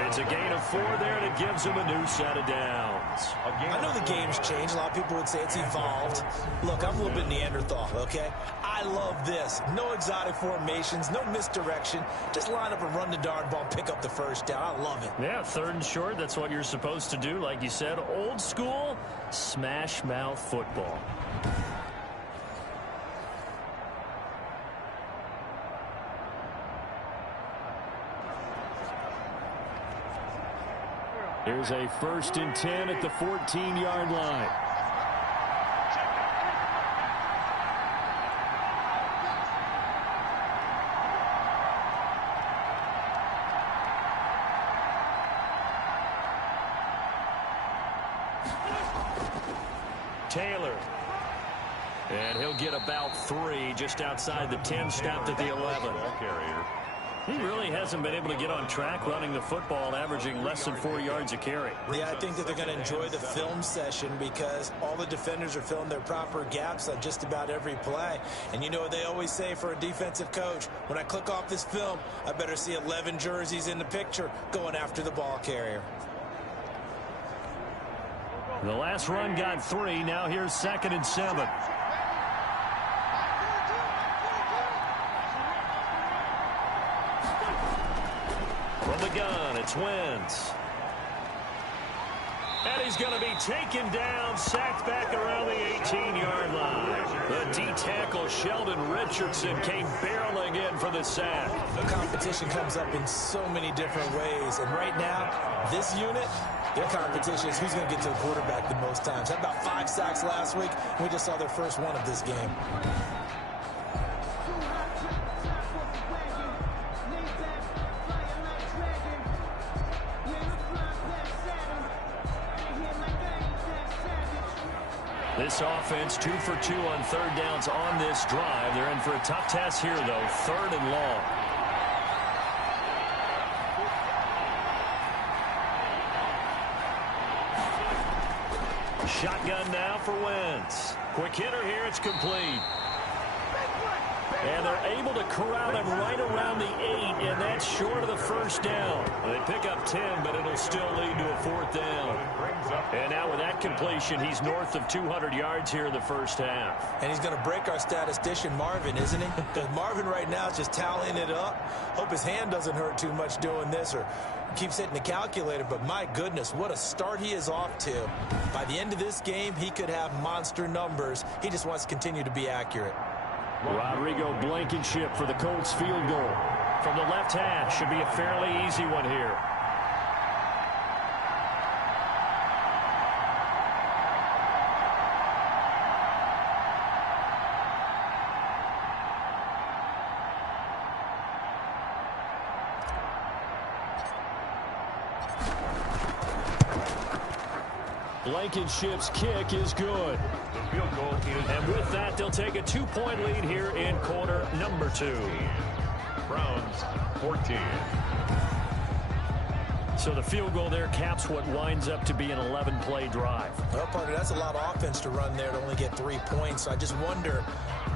It's a gain of 4 there, and it gives him a new set of downs. I know the game's changed. A lot of people would say it's evolved. Look, I'm a little bit Neanderthal, okay? I love this. No exotic formations, no misdirection. Just line up and run the darn ball, pick up the first down. I love it. Yeah, 3rd and short, that's what you're supposed to do. Like you said, old school, smash mouth football. Here's a 1st and 10 at the 14-yard line. Taylor. And he'll get about 3 just outside the 10, stopped at the 11. He really hasn't been able to get on track running the football, averaging less than 4 yards a carry. Yeah, I think that they're going to enjoy the film session because all the defenders are filling their proper gaps on just about every play. And you know what they always say for a defensive coach, when I click off this film, I better see 11 jerseys in the picture going after the ball carrier. The last run got 3. Now here's 2nd and 7. From the gun, it's Wentz. And he's going to be taken down, sacked back around the 18-yard line. The D-tackle, Sheldon Richardson, came barreling in for the sack. The competition comes up in so many different ways. And right now, this unit, their competition is who's going to get to the quarterback the most times. Had about 5 sacks last week. We just saw their first one of this game. This offense 2 for 2 on 3rd downs on this drive. They're in for a tough task here, though. 3rd and long. Shotgun now for Wentz. Quick hitter here. It's complete. And they're able to corral him right around the 8, and that's short of the first down. They pick up 10, but it'll still lead to a 4th down. And now with that completion, he's north of 200 yards here in the first half. And he's going to break our statistician, Marvin, isn't he? Because Marvin right now is just tallying it up. Hope his hand doesn't hurt too much doing this or keeps hitting the calculator. But my goodness, what a start he is off to. By the end of this game, he could have monster numbers. He just wants to continue to be accurate. Rodrigo Blankenship for the Colts field goal. From the left hash, should be a fairly easy one here. Blankenship's kick is good. And with that, they'll take a 2-point lead here in quarter number 2. Browns 14. So the field goal there caps what winds up to be an 11-play drive. Well, partner, that's a lot of offense to run there to only get 3 points. So I just wonder,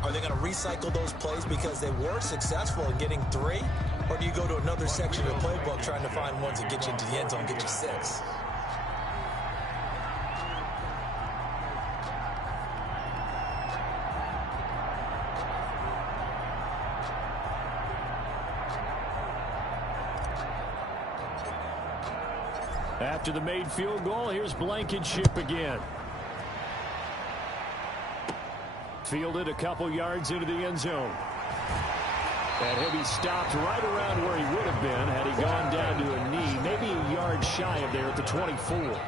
are they going to recycle those plays because they were successful in getting 3? Or do you go to another section of the playbook trying to find ones that get you into the end zone, get you 6? After the made field goal, here's Blankenship again. Fielded a couple yards into the end zone. And he'll be stopped right around where he would have been had he gone down to a knee, maybe a yard shy of there at the 24.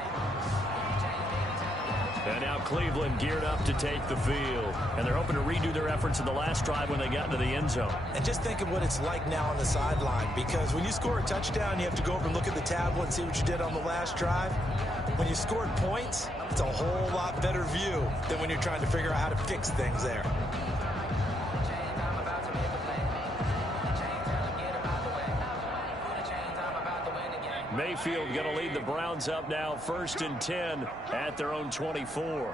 And now Cleveland geared up to take the field. And they're hoping to redo their efforts in the last drive when they got into the end zone. And just think of what it's like now on the sideline, because when you score a touchdown, you have to go over and look at the tablet and see what you did on the last drive. When you scored points, it's a whole lot better view than when you're trying to figure out how to fix things there. Mayfield going to lead the Browns up now, 1st and 10 at their own 24.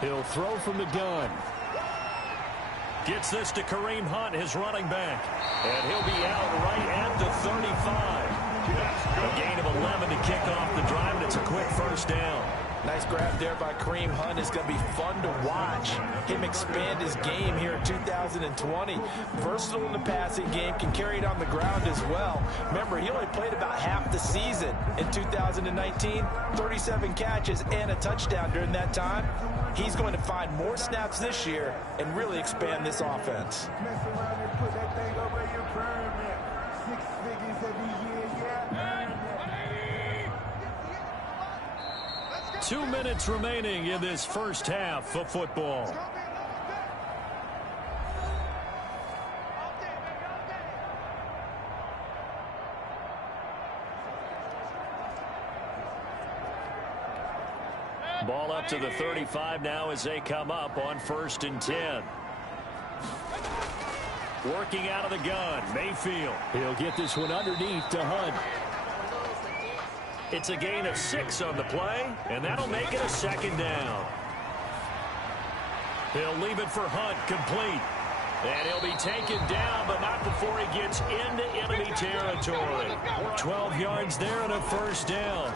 He'll throw from the gun. Gets this to Kareem Hunt, his running back. And he'll be out right at the 35. A gain of 11 to kick off the drive, and it's a quick first down. Nice grab there by Kareem Hunt. It's going to be fun to watch him expand his game here in 2020. Versatile in the passing game, can carry it on the ground as well. Remember, he only played about half the season in 2019, 37 catches and a touchdown during that time. He's going to find more snaps this year and really expand this offense. 2 minutes remaining in this first half of football. Ball up to the 35 now as they come up on 1st and 10. Working out of the gun, Mayfield. He'll get this one underneath to Hunt. It's a gain of 6 on the play, and that'll make it a 2nd down. He'll leave it for Hunt, complete. And he'll be taken down, but not before he gets into enemy territory. 12 yards there and a 1st down.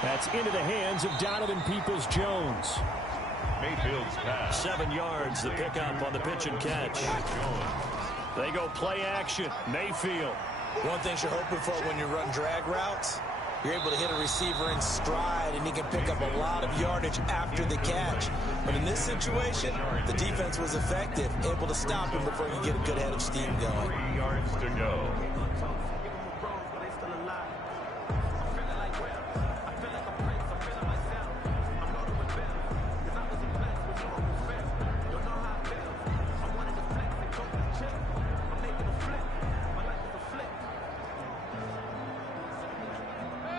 That's into the hands of Donovan Peoples-Jones. Mayfield's pass. 7 yards, the pickup on the pitch and catch. They go play action. Mayfield. One thing you're hoping for when you run drag routes, you're able to hit a receiver in stride, and he can pick up a lot of yardage after the catch. But in this situation, the defense was effective, able to stop him before he could get a good head of steam going. 3 yards to go.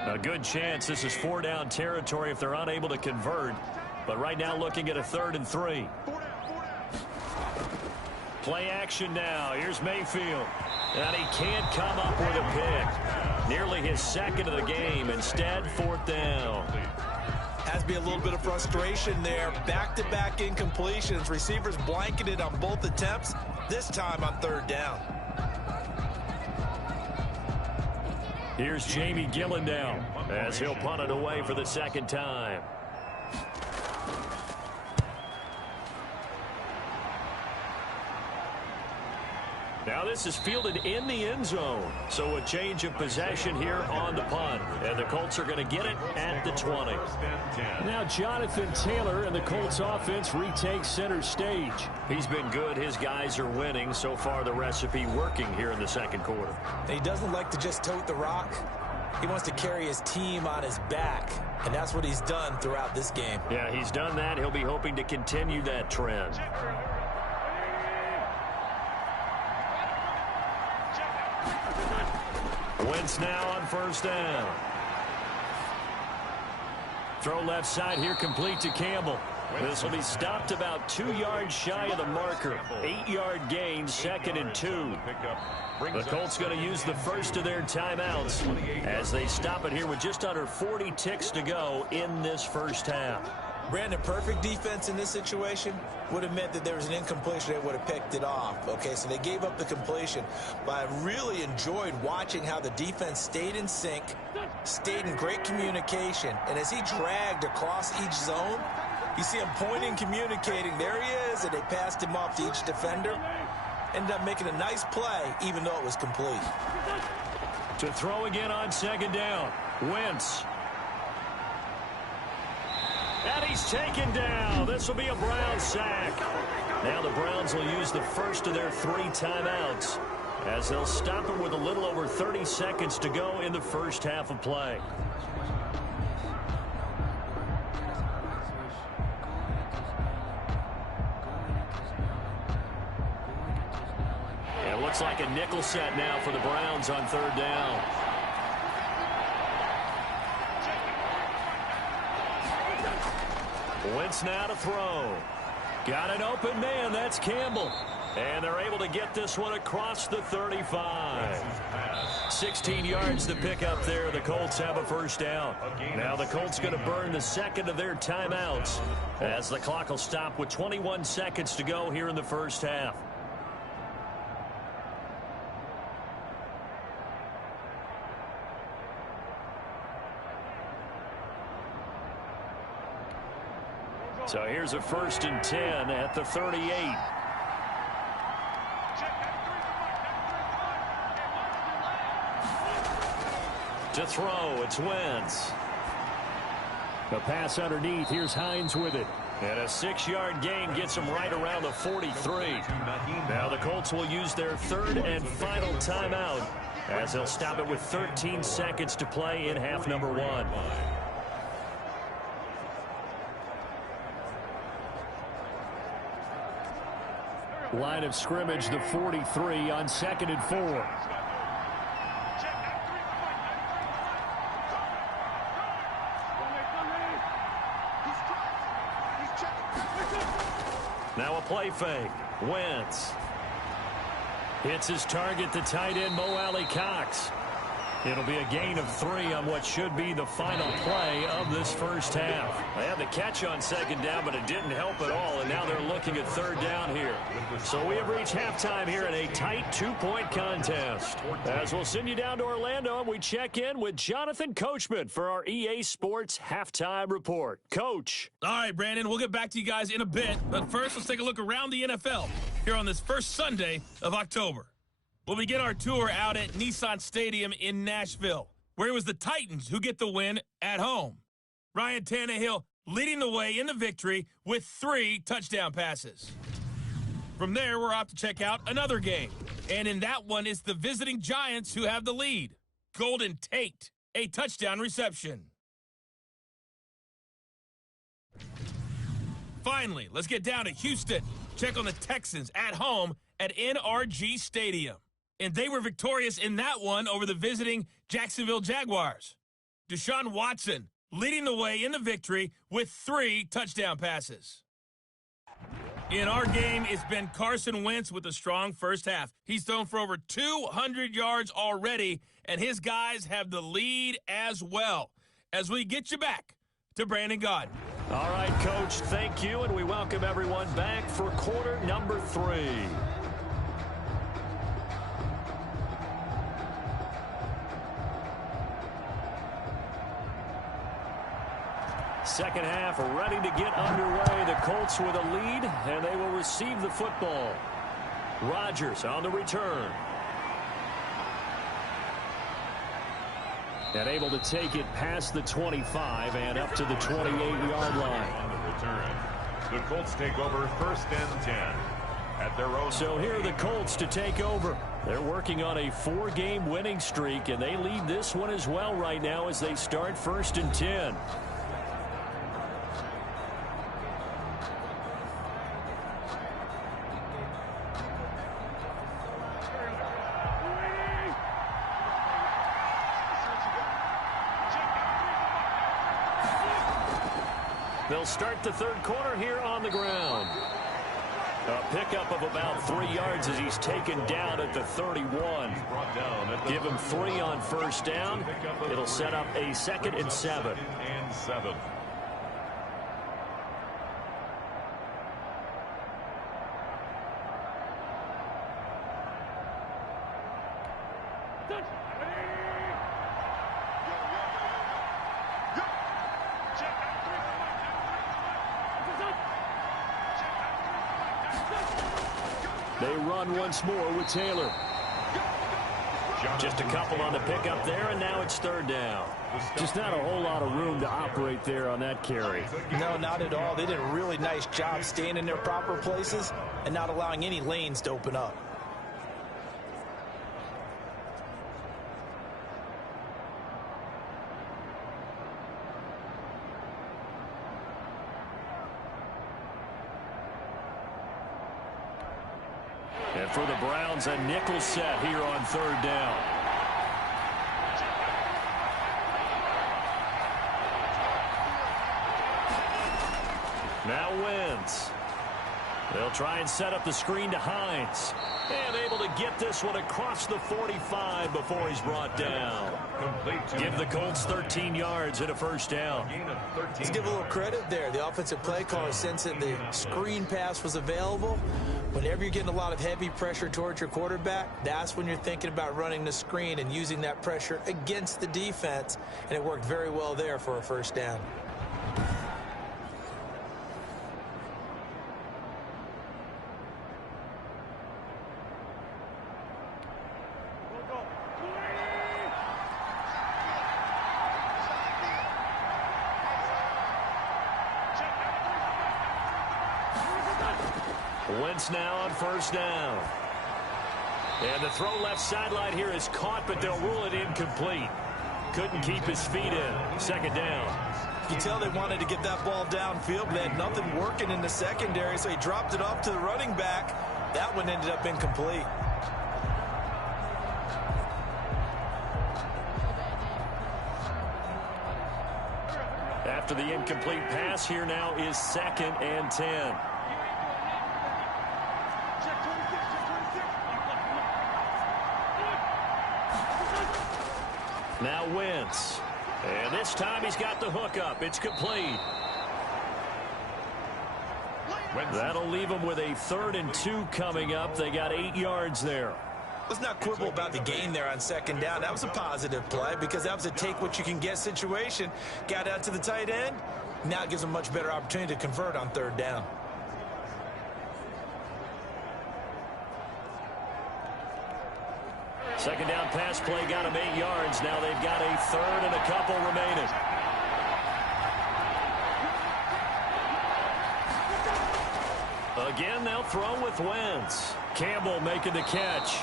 A good chance this is 4-down territory if they're unable to convert. But right now looking at a 3rd and 3. Play action now. Here's Mayfield. And he can't come up with a pick. Nearly his 2nd of the game. Instead, 4th down. Has to be a little bit of frustration there. Back-to-back incompletions. Receivers blanketed on both attempts. This time on 3rd down. Here's Jamie Gillendow as he'll punt it away for the 2nd time. Now this is fielded in the end zone. So a change of possession here on the punt. And the Colts are going to get it at the 20. Now Jonathan Taylor and the Colts offense retakes center stage. He's been good. His guys are winning. So far the recipe working here in the 2nd quarter. He doesn't like to just tote the rock. He wants to carry his team on his back. And that's what he's done throughout this game. Yeah, he's done that. He'll be hoping to continue that trend. Wentz now on 1st down. Throw left side here, complete to Campbell. This will be stopped about 2 yards shy of the marker. 8-yard gain, 2nd and 2. The Colts going to use the first of their timeouts as they stop it here with just under 40 ticks to go in this first half. Brandon, perfect defense in this situation would have meant that there was an incompletion. They would have picked it off. Okay, so they gave up the completion. But I really enjoyed watching how the defense stayed in sync, stayed in great communication. And as he dragged across each zone, you see him pointing, communicating. There he is, and they passed him off to each defender. Ended up making a nice play, even though it was complete. To throw again on 2nd down. Wentz. And he's taken down. This will be a Browns sack. Now the Browns will use the first of their 3 timeouts as they'll stop it with a little over 30 seconds to go in the first half of play. It looks like a nickel set now for the Browns on 3rd down. Wentz now to throw. Got an open man. That's Campbell. And they're able to get this one across the 35. 16 yards to pick up there. The Colts have a first down. Now the Colts going to burn the second of their timeouts as the clock will stop with 21 seconds to go here in the first half. So here's a 1st and 10 at the 38. To throw, it's Wentz. The pass underneath. Here's Hines with it. And a 6-yard gain gets him right around the 43. Now the Colts will use their 3rd and final timeout as they'll stop it with 13 seconds to play in half number 1. Line of scrimmage, the 43 on 2nd and 4. Now a play fake. Wentz hits his target, the tight end Mo Alley-Cox. It'll be a gain of 3 on what should be the final play of this first half. They had the catch on 2nd down, but it didn't help at all, and now they're looking at 3rd down here. So we have reached halftime here in a tight 2-point contest. As we'll send you down to Orlando, and we check in with Jonathan Coachman for our EA Sports Halftime Report. Coach. All right, Brandon, we'll get back to you guys in a bit, but first let's take a look around the NFL here on this first Sunday of October. We'll begin our tour out at Nissan Stadium in Nashville, where it was the Titans who get the win at home. Ryan Tannehill leading the way in the victory with 3 touchdown passes. From there, we're off to check out another game, and in that one, it's the visiting Giants who have the lead. Golden Tate, a touchdown reception. Finally, let's get down to Houston. Check on the Texans at home at NRG Stadium. And they were victorious in that one over the visiting Jacksonville Jaguars. Deshaun Watson leading the way in the victory with 3 touchdown passes. In our game, it's been Carson Wentz with a strong first half. He's thrown for over 200 yards already, and his guys have the lead as well. As we get you back to Brandon Gaudin. All right, Coach, thank you, and we welcome everyone back for quarter number 3. Second half ready to get underway. The Colts with a lead, and they will receive the football. Rodgers on the return. And able to take it past the 25 and up to the 28-yard line. On the return, the Colts take over 1st and 10 at their own. So here are the Colts to take over. They're working on a 4-game winning streak, and they lead this one as well right now as they start 1st and 10. They'll start the 3rd quarter here on the ground. A pickup of about 3 yards as he's taken down at the 31. Give him 3 on 1st down. It'll set up a 2nd and 7. They run once more with Taylor. Just a couple on the pickup there, and now it's third down. Just not a whole lot of room to operate there on that carry. No, not at all. They did a really nice job staying in their proper places and not allowing any lanes to open up. And for the Browns, a nickel set here on third down. Now Wentz. They'll try and set up the screen to Hines. And able to get this one across the 45 before he's brought down. Give the Colts 13 yards and a first down. Let's give a little credit there. The offensive play caller sensed that the screen pass was available. Whenever you're getting a lot of heavy pressure towards your quarterback, that's when you're thinking about running the screen and using that pressure against the defense. And it worked very well there for a first down. Wentz now on first down. And the throw left sideline here is caught, but they'll rule it incomplete. Couldn't keep his feet in. Second down. You can tell they wanted to get that ball downfield, but they had nothing working in the secondary, so he dropped it off to the running back. That one ended up incomplete. After the incomplete pass, here now is 2nd and 10. Now Wentz. And this time he's got the hook up. It's complete. That'll leave him with a 3rd and 2 coming up. They got 8 yards there. Let's not quibble about the gain there on second down. That was a positive play because that was a take-what-you-can-get situation. Got out to the tight end. Now it gives them a much better opportunity to convert on third down. Second down pass play got him 8 yards. Now they've got a 3rd and a couple remaining. Again, they'll throw with Wentz. Campbell making the catch.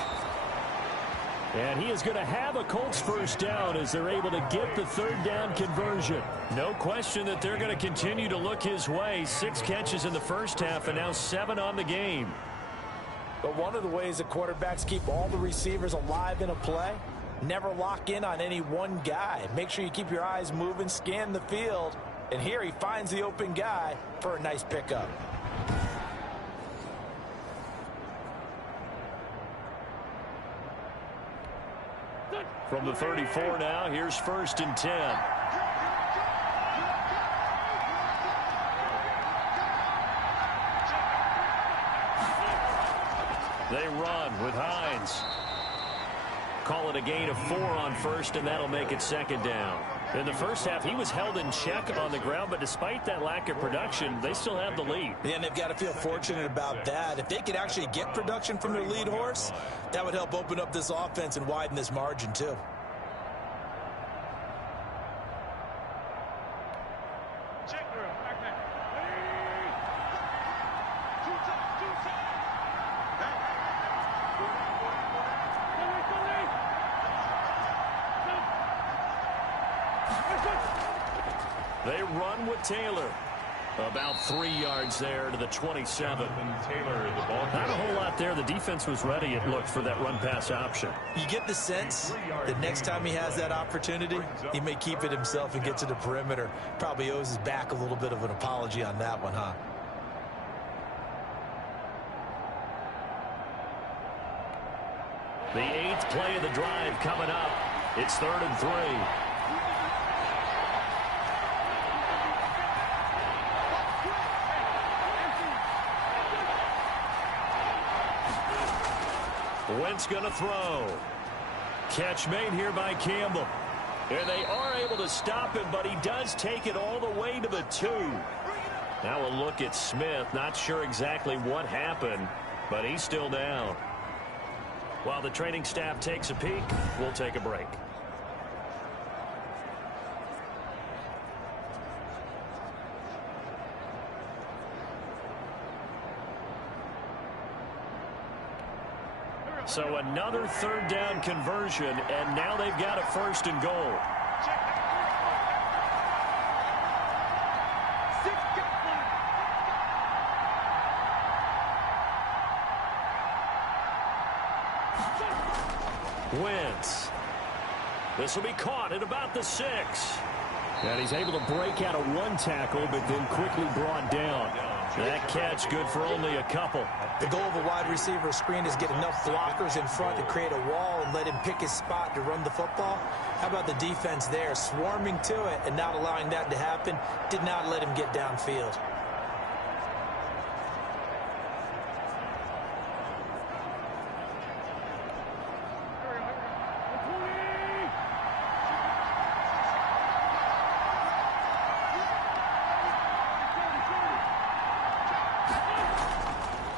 And he is going to have a Colts first down as they're able to get the 3rd down conversion. No question that they're going to continue to look his way. 6 catches in the first half and now 7 on the game. But one of the ways that quarterbacks keep all the receivers alive in a play, never lock in on any one guy. Make sure you keep your eyes moving, scan the field. And here he finds the open guy for a nice pickup. From the 34 now, here's 1st and 10. They run with Hines. Call it a gain of 4 on 1st, and that'll make it 2nd down. In the first half, he was held in check on the ground, but despite that lack of production, they still have the lead. Yeah, and they've got to feel fortunate about that. If they could actually get production from their lead horse, that would help open up this offense and widen this margin, too. They run with Taylor. About 3 yards there to the 27. Not a whole lot there. The defense was ready, it looked, for that run-pass option. You get the sense that next time he has that opportunity, he may keep it himself and get to the perimeter. Probably owes his back a little bit of an apology on that one, huh? The 8th play of the drive coming up. It's 3rd and 3. Wentz going to throw. Catch made here by Campbell. And they are able to stop him, but he does take it all the way to the 2. Now a look at Smith. Not sure exactly what happened, but he's still down. While the training staff takes a peek, we'll take a break. So another third down conversion, and now they've got a 1st and goal. Wentz. This will be caught at about the 6. And he's able to break out of one tackle, but then quickly brought down. That catch good for only a couple. The goal of a wide receiver screen is get enough blockers in front to create a wall and let him pick his spot to run the football. How about the defense there, swarming to it and not allowing that to happen? Did not let him get downfield.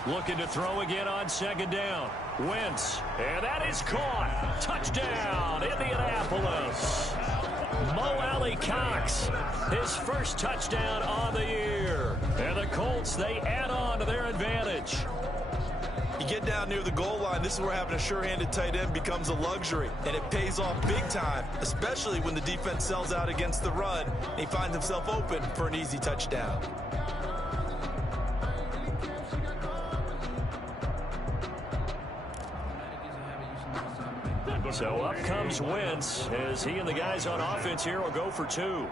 Looking to throw again on 2nd down. Wentz, and that is caught. Touchdown, Indianapolis. Mo Alley Cox, his first touchdown on the year. And the Colts, they add on to their advantage. You get down near the goal line, this is where having a sure-handed tight end becomes a luxury, and it pays off big time, especially when the defense sells out against the run, and he finds himself open for an easy touchdown. So up comes Wentz as he and the guys on offense here will go for 2.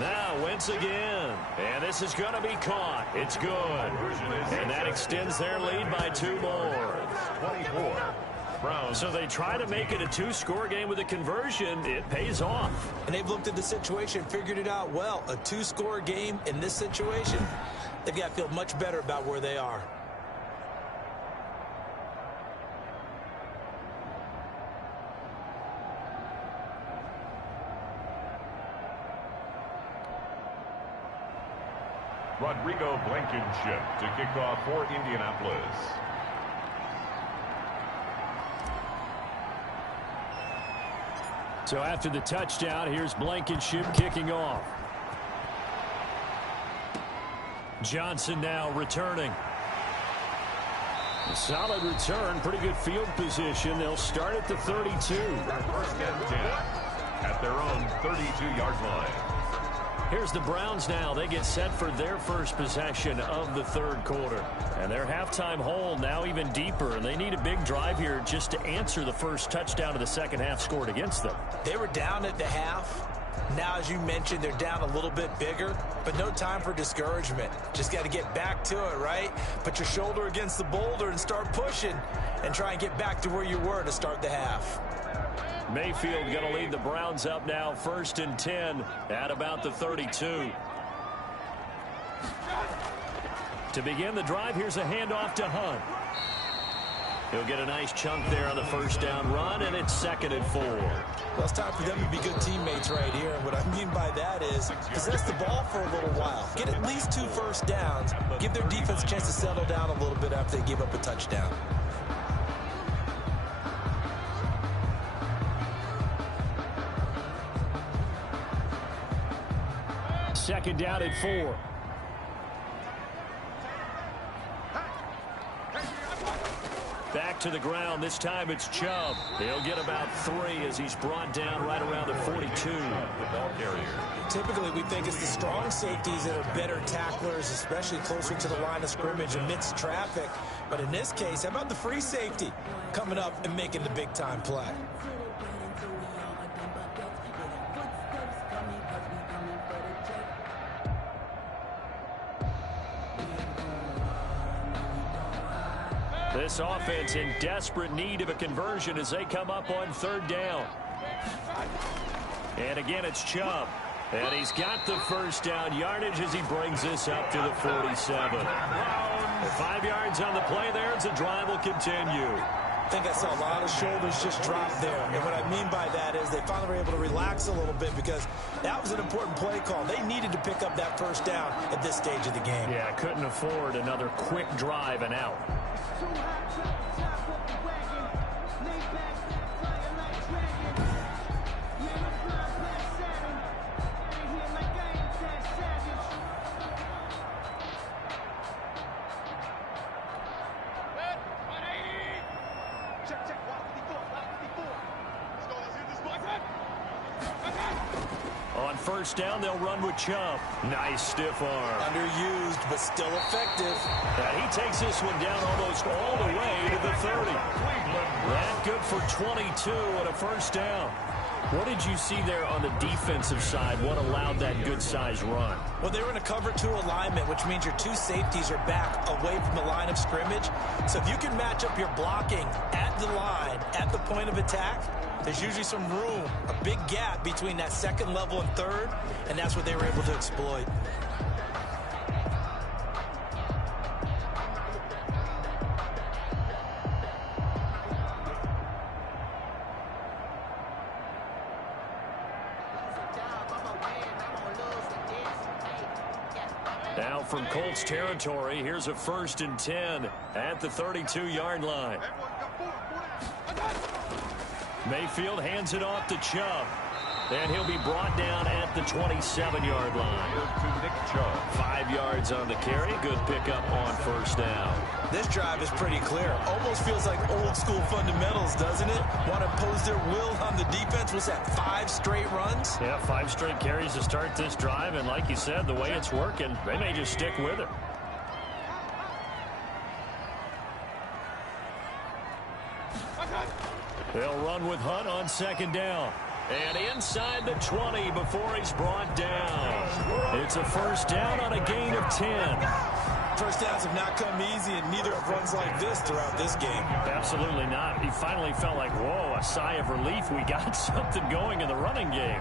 Now Wentz again, and this is going to be caught. It's good, and that extends their lead by 2 more. 24. Browns. So they try to make it a 2-score game with a conversion. It pays off. And they've looked at the situation, figured it out well. A 2-score game in this situation, they've got to feel much better about where they are. Rodrigo Blankenship to kick off for Indianapolis. So after the touchdown, here's Blankenship kicking off. Johnson now returning. A solid return, pretty good field position. They'll start at the 32. 1st and 10 at their own 32-yard line. Here's the Browns now. They get set for their first possession of the 3rd quarter. And their halftime hole now even deeper. And they need a big drive here just to answer the first touchdown of the second half scored against them. They were down at the half. Now, as you mentioned, they're down a little bit bigger, but no time for discouragement. Just got to get back to it, right? Put your shoulder against the boulder and start pushing and try and get back to where you were to start the half. Mayfield going to lead the Browns up now 1st and 10 at about the 32. To begin the drive, here's a handoff to Hunt. He'll get a nice chunk there on the 1st down run, and it's 2nd and 4. Well, it's time for them to be good teammates right here, and what I mean by that is possess the ball for a little while. Get at least 2 first downs. Give their defense a chance to settle down a little bit after they give up a touchdown. Second down at 4. Back to the ground. This time it's Chubb. He'll get about 3 as he's brought down right around the 42. The ball carrier. Typically, we think it's the strong safeties that are better tacklers, especially closer to the line of scrimmage amidst traffic. But in this case, how about the free safety coming up and making the big-time play? This offense in desperate need of a conversion as they come up on 3rd down. And again, it's Chubb. And he's got the 1st down yardage as he brings this up to the 47. 5 yards on the play there as the drive will continue. I think I saw a lot of shoulders just drop there. And what I mean by that is they finally were able to relax a little bit because that was an important play call. They needed to pick up that first down at this stage of the game. Yeah, couldn't afford another quick drive and out. On first down, they'll run with Chubb. Nice stiff arm. Underused, but still effective. And he takes this one down almost all the way to the 30. That good for 22 and a first down. What did you see there on the defensive side? What allowed that good-sized run? Well, they were in a cover 2 alignment, which means your 2 safeties are back away from the line of scrimmage. So if you can match up your blocking at the line, at the point of attack, there's usually some room, a big gap between that second level and third, and that's what they were able to exploit. Now from Colts territory, here's a 1st and 10 at the 32-yard line. Mayfield hands it off to Chubb. And he'll be brought down at the 27-yard line. 5 yards on the carry. Good pickup on first down. This drive is pretty clear. Almost feels like old school fundamentals, doesn't it? Want to impose their will on the defense. Was that 5 straight runs? Yeah, 5 straight carries to start this drive. And like you said, the way it's working, they may just stick with it. They'll run with Hunt on 2nd down. And inside the 20 before he's brought down. It's a first down on a gain of 10. First downs have not come easy, and neither have runs like this throughout this game. Absolutely not. He finally felt like, whoa, a sigh of relief. We got something going in the running game.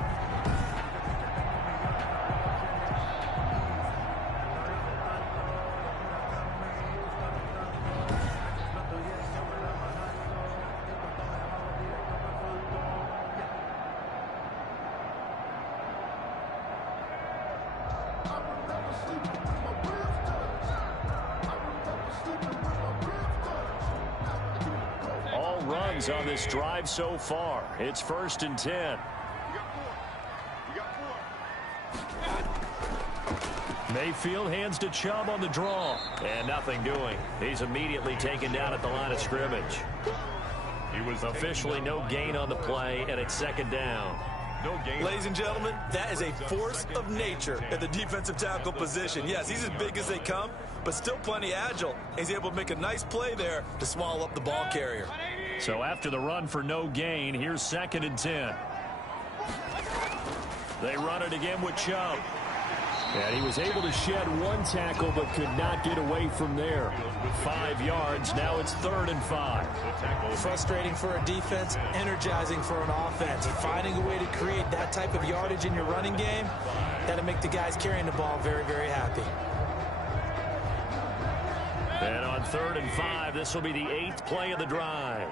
On this drive so far, it's 1st and 10. Mayfield hands to Chubb on the draw, and nothing doing. He's immediately taken down at the line of scrimmage. He was officially no gain on the play, and it's 2nd down. No gain. Ladies and gentlemen, that is a force of nature at the defensive tackle position. Yes, he's as big as they come, but still plenty agile. He's able to make a nice play there to swallow up the ball carrier. So after the run for no gain, here's 2nd and 10. They run it again with Chubb. And he was able to shed 1 tackle but could not get away from there. 5 yards. Now it's 3rd and 5. Frustrating for a defense, energizing for an offense. Finding a way to create that type of yardage in your running game, that'll make the guys carrying the ball very, very happy. And on 3rd and 5, this will be the 8th play of the drive.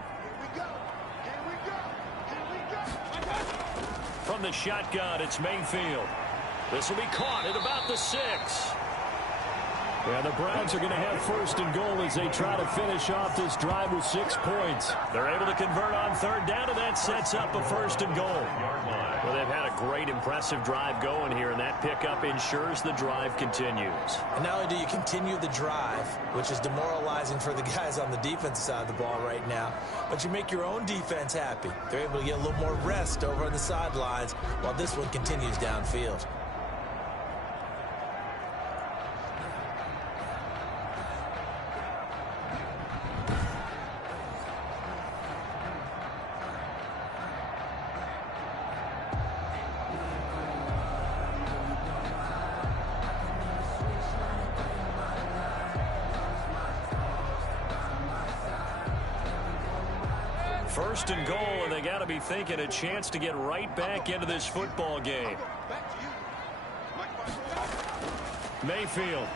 From the shotgun, it's Mayfield. This will be caught at about the 6. Yeah, the Browns are going to have 1st and goal as they try to finish off this drive with 6 points. They're able to convert on 3rd down, and that sets up a 1st and goal. Well, they've had a great, impressive drive going here, and that pickup ensures the drive continues. And not only do you continue the drive, which is demoralizing for the guys on the defensive side of the ball right now, but you make your own defense happy. They're able to get a little more rest over on the sidelines while this one continues downfield. First and goal, and they got to be thinking a chance to get right back into this football game. Mayfield.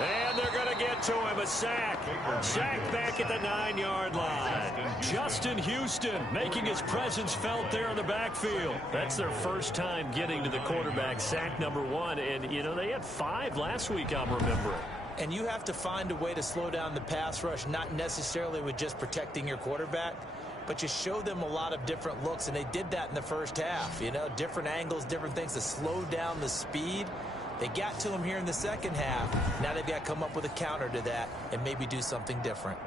And they're going to get it to him, a sack. Sack back at the 9-yard line. Justin Houston making his presence felt there in the backfield. That's their first time getting to the quarterback, sack number 1. And, you know, they had 5 last week, I'm remembering. And you have to find a way to slow down the pass rush, not necessarily with just protecting your quarterback, but you show them a lot of different looks, and they did that in the first half. You know, different angles, different things to slow down the speed. They got to him here in the second half. Now they've got to come up with a counter to that and maybe do something different.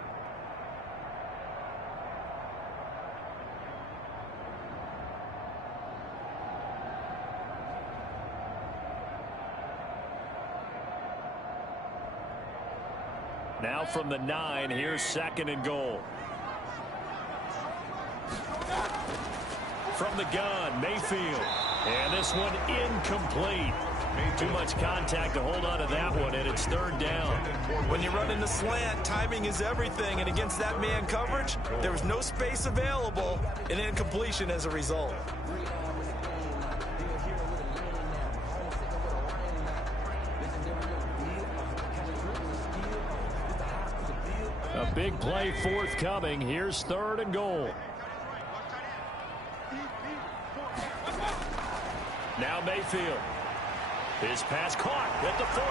Now from the 9, here's 2nd and goal. From the gun, Mayfield. And this one incomplete. Too much contact to hold on to that one, and it's 3rd down. When you run in the slant, timing is everything, and against that man coverage, there was no space available, and incompletion as a result. A big play forthcoming. Here's 3rd and goal. Now Mayfield. His pass caught at the 4.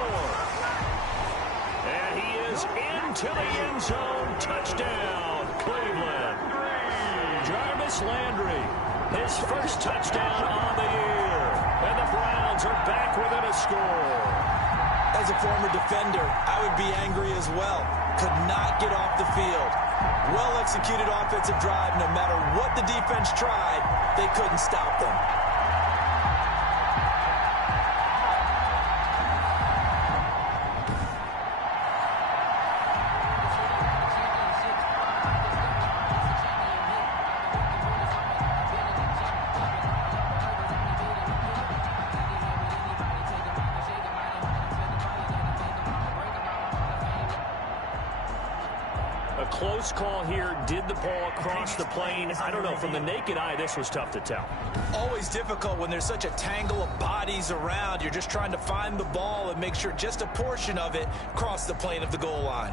And he is into the end zone. Touchdown, Cleveland. Jarvis Landry, his first touchdown on the year. And the Browns are back within a score. As a former defender, I would be angry as well. Could not get off the field. Well-executed offensive drive. No matter what the defense tried, they couldn't stop them. Close call here. Did the ball cross the plane? I don't know. From the naked eye, this was tough to tell. Always difficult when there's such a tangle of bodies around. You're just trying to find the ball and make sure just a portion of it crossed the plane of the goal line.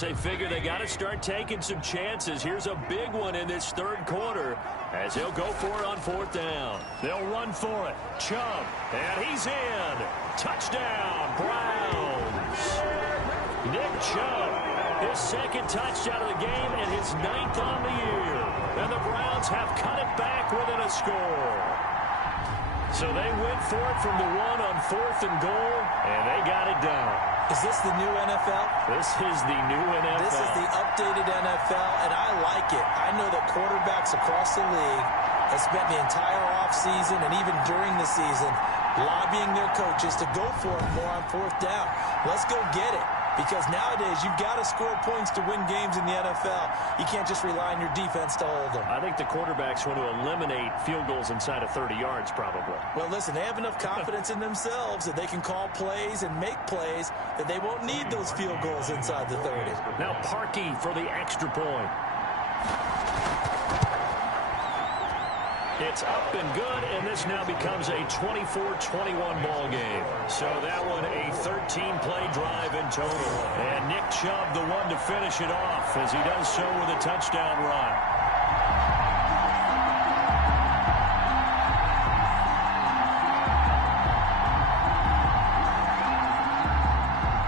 They figure they got to start taking some chances. Here's a big one in this 3rd quarter as they'll go for it on 4th down. They'll run for it. Chubb, and he's in. Touchdown, Browns. Nick Chubb, his 2nd touchdown of the game and his 9th on the year. And the Browns have cut it back within a score. So they went for it from the 1 on 4th and goal, and they got it done. Is this the new NFL? This is the new NFL. This is the updated NFL, and I like it. I know that quarterbacks across the league have spent the entire offseason and even during the season lobbying their coaches to go for it more on 4th down. Let's go get it. Because nowadays, you've got to score points to win games in the NFL. You can't just rely on your defense to hold them. I think the quarterbacks want to eliminate field goals inside of 30 yards, probably. Well, listen, they have enough confidence in themselves that they can call plays and make plays that they won't need those field goals inside the 30. Now Parkey for the extra point. It's up and good, and this now becomes a 24-21 ball game. So that one a 13-play drive in total. And Nick Chubb the one to finish it off as he does so with a touchdown run.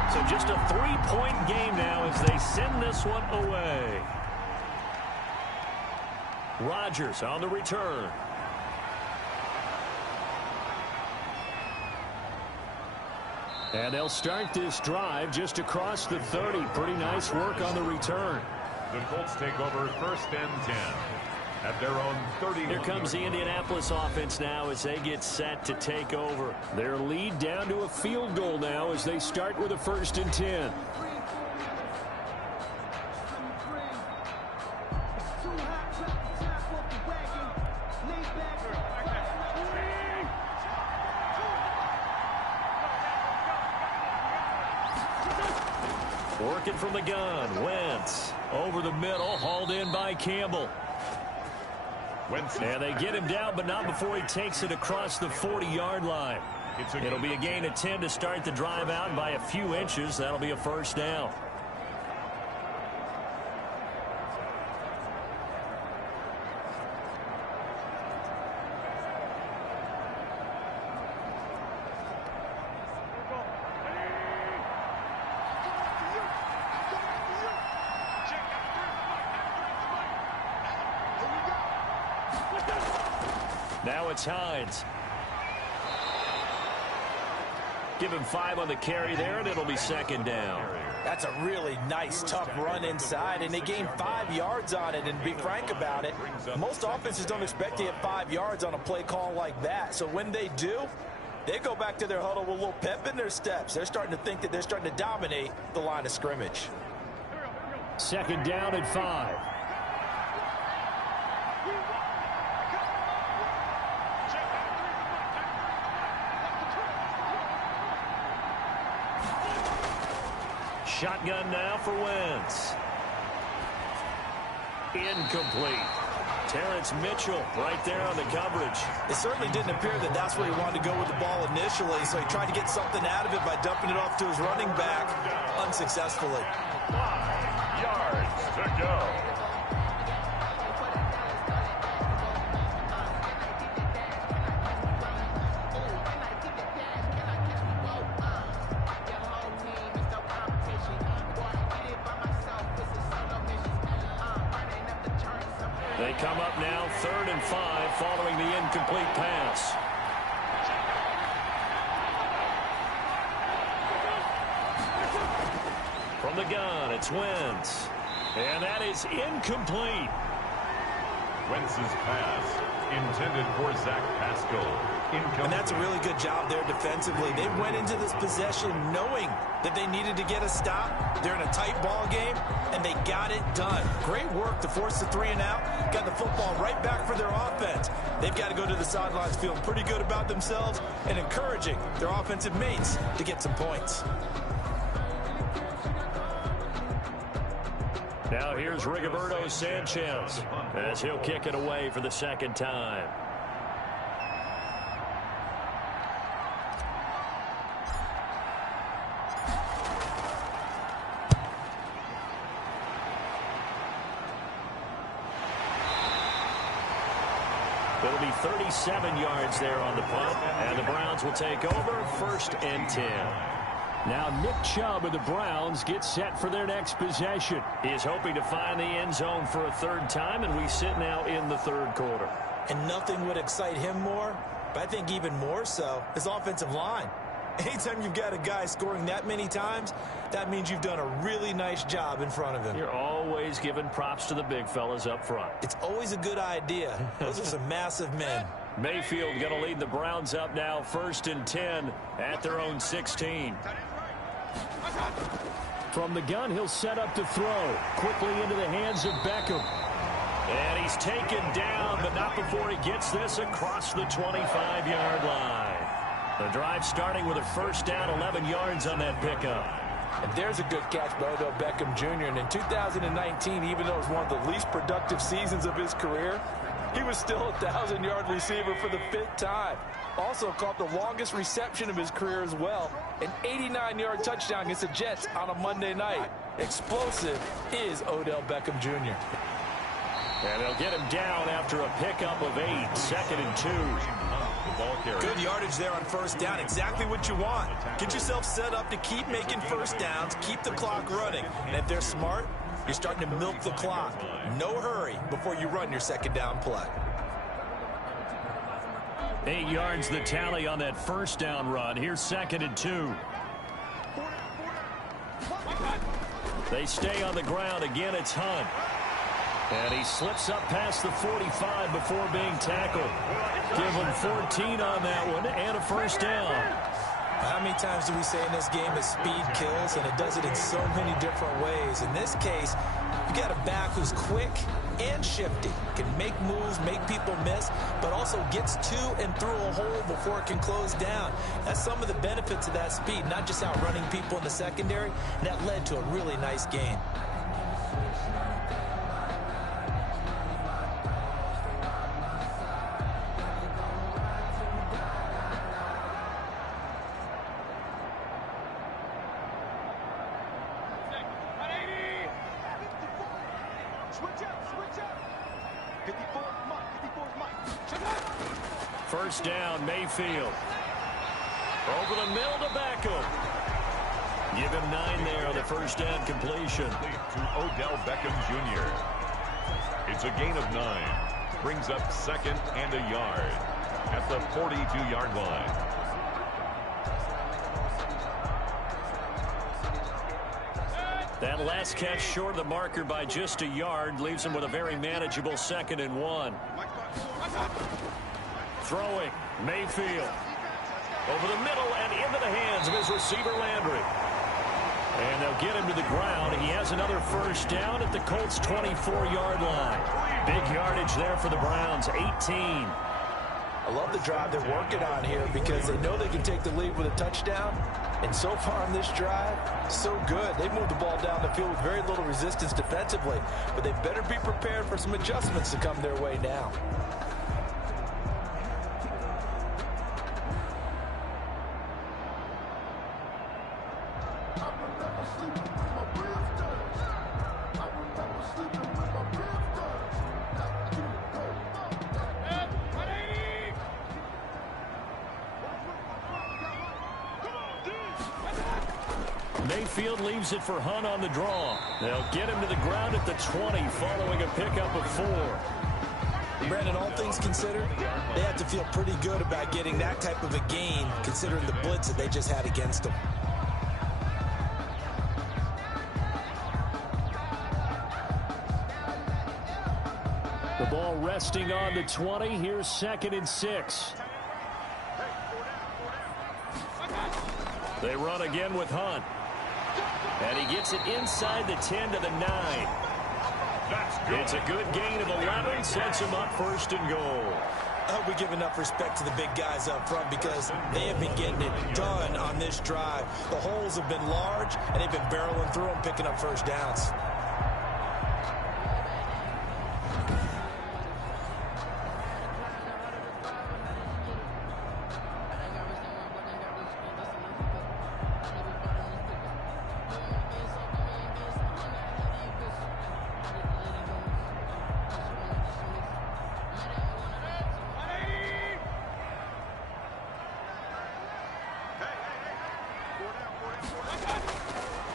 So just a 3-point game now as they send this one away. Rodgers on the return. And they'll start this drive just across the 30. Pretty nice work on the return. The Colts take over 1st and 10. at their own 30. Here comes the Indianapolis offense now as they get set to take over. Their lead down to a field goal now as they start with a 1st and 10. Working from the gun, Wentz over the middle, hauled in by Campbell. And they get him down, but not before he takes it across the 40-yard line. It'll be a gain of 10 to start the drive out by a few inches. That'll be a 1st down. Now it's Hines. Give him 5 on the carry there, and it'll be 2nd down. That's a really nice, tough run inside, and they gained 5 yards on it. And to be frank about it, most offenses don't expect to get 5 yards on a play call like that. So when they do, they go back to their huddle with a little pep in their steps. They're starting to think that they're starting to dominate the line of scrimmage. 2nd down and 5. Shotgun now for Wentz. Incomplete. Terrence Mitchell right there on the coverage. It certainly didn't appear that that's where he wanted to go with the ball initially, so he tried to get something out of it by dumping it off to his running back unsuccessfully. 5 yards to go. They come up now 3rd and 5 following the incomplete pass. From the gun, it's Wentz. And that is incomplete. Wentz's pass intended for Zach Pascal. And that's a really good job there defensively. They went into this possession knowing that they needed to get a stop. They're in a tight ball game, and they got it done. Great work to force the 3 and out. Got the football right back for their offense. They've got to go to the sidelines feeling pretty good about themselves and encouraging their offensive mates to get some points. Now here's Rigoberto Sanchez as he'll kick it away for the 2nd time. It'll be 37 yards there on the punt, and the Browns will take over 1st and 10. Now Nick Chubb of the Browns gets set for their next possession. He is hoping to find the end zone for a 3rd time, and we sit now in the 3rd quarter. And nothing would excite him more, but I think even more so, his offensive line. Anytime you've got a guy scoring that many times, that means you've done a really nice job in front of him. You're always giving props to the big fellas up front. It's always a good idea. Those are some massive men. Mayfield going to lead the Browns up now 1st and 10 at their own 16. From the gun, he'll set up to throw. Quickly into the hands of Beckham. And he's taken down, but not before he gets this across the 25-yard line. The drive starting with a 1st down, 11 yards on that pickup. And there's a good catch by Odell Beckham Jr. And in 2019, even though it was one of the least productive seasons of his career, he was still a 1,000-yard receiver for the 5th time. Also caught the longest reception of his career as well. An 89-yard touchdown against the Jets on a Monday night. Explosive is Odell Beckham Jr. And they'll get him down after a pickup of 8, 2nd and 2. Good yardage there on 1st down. Exactly what you want. Get yourself set up to keep making 1st downs, keep the clock running. And if they're smart, you're starting to milk the clock. No hurry before you run your 2nd down play. 8 yards the tally on that 1st down run. Here's 2nd and 2. They stay on the ground. Again, it's Hunt. And he slips up past the 45 before being tackled. Give him 14 on that one and a first down. How many times do we say in this game that speed kills, and it does it in so many different ways? In this case, you got a back who's quick and shifty, can make moves, make people miss, but also gets to and through a hole before it can close down. That's some of the benefits of that speed, not just outrunning people in the secondary, and that led to a really nice game. First down, Mayfield. Over the middle to Beckham. Give him 9 there on the first down completion. To Odell Beckham Jr. It's a gain of 9. Brings up 2nd and a yard at the 42-yard line. That last catch short of the marker by just a yard leaves him with a very manageable 2nd and 1. Throwing, Mayfield. Over the middle and into the hands of his receiver, Landry. And they'll get him to the ground. He has another first down at the Colts' 24-yard line. Big yardage there for the Browns, 18. I love the drive they're working on here because they know they can take the lead with a touchdown. And so far on this drive, so good. They moved the ball down the field with very little resistance defensively. But they better be prepared for some adjustments to come their way now. Mayfield leaves it for Hunt on the draw. They'll get him to the ground at the 20 following a pickup of 4. Brandon, all things considered, they have to feel pretty good about getting that type of a gain considering the blitz that they just had against them. The ball resting on the 20. Here's 2nd and 6. They run again with Hunt. And he gets it inside the 10 to the 9. It's a good gain of 11. Sets him up 1st and goal. I hope we give enough respect to the big guys up front because they have been getting it done on this drive. The holes have been large, and they've been barreling through them, picking up first downs.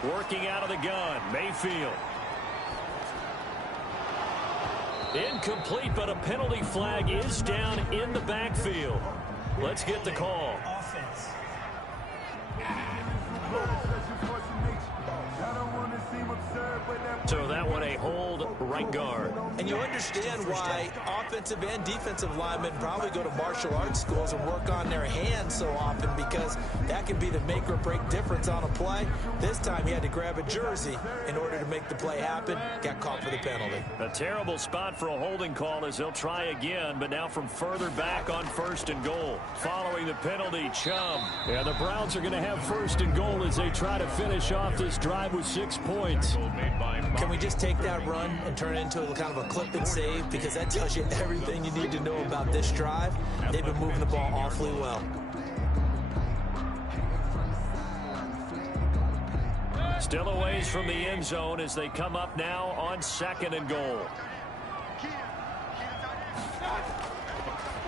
Working out of the gun, Mayfield. Incomplete, but a penalty flag is down in the backfield. Let's get the call. Offense. So that one a hold, right guard. And you understand why offensive and defensive linemen probably go to martial arts schools and work on their hands so often because that can be the make or break difference on a play. This time he had to grab a jersey in order to make the play happen. Got caught for the penalty. A terrible spot for a holding call as they'll try again, but now from further back on 1st and goal. Following the penalty, Chubb. Yeah, the Browns are going to have 1st and goal as they try to finish off this drive with 6 points. Can we just take that run and turn it into a kind of a clip and save? Because that tells you everything you need to know about this drive. They've been moving the ball awfully well. Still a ways from the end zone as they come up now on 2nd and goal.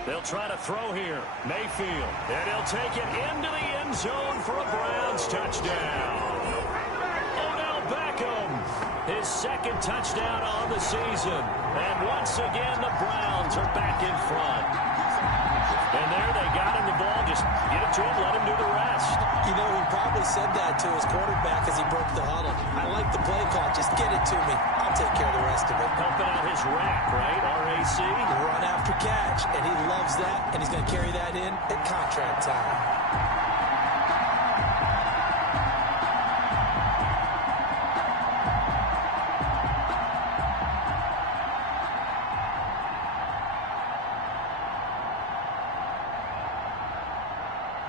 They'll try to throw here. Mayfield. And he'll take it into the end zone for a Browns touchdown. Odell Beckham. His 2nd touchdown on the season. And once again, the Browns are back in front. And And there they got him the ball. Just get it to him, let him do the rest. You know, he probably said that to his quarterback as he broke the huddle. I like the play call. Just get it to me. I'll take care of the rest of it. Helping out his rack, right? RAC. Run after catch, and he loves that, and he's going to carry that in at contract time.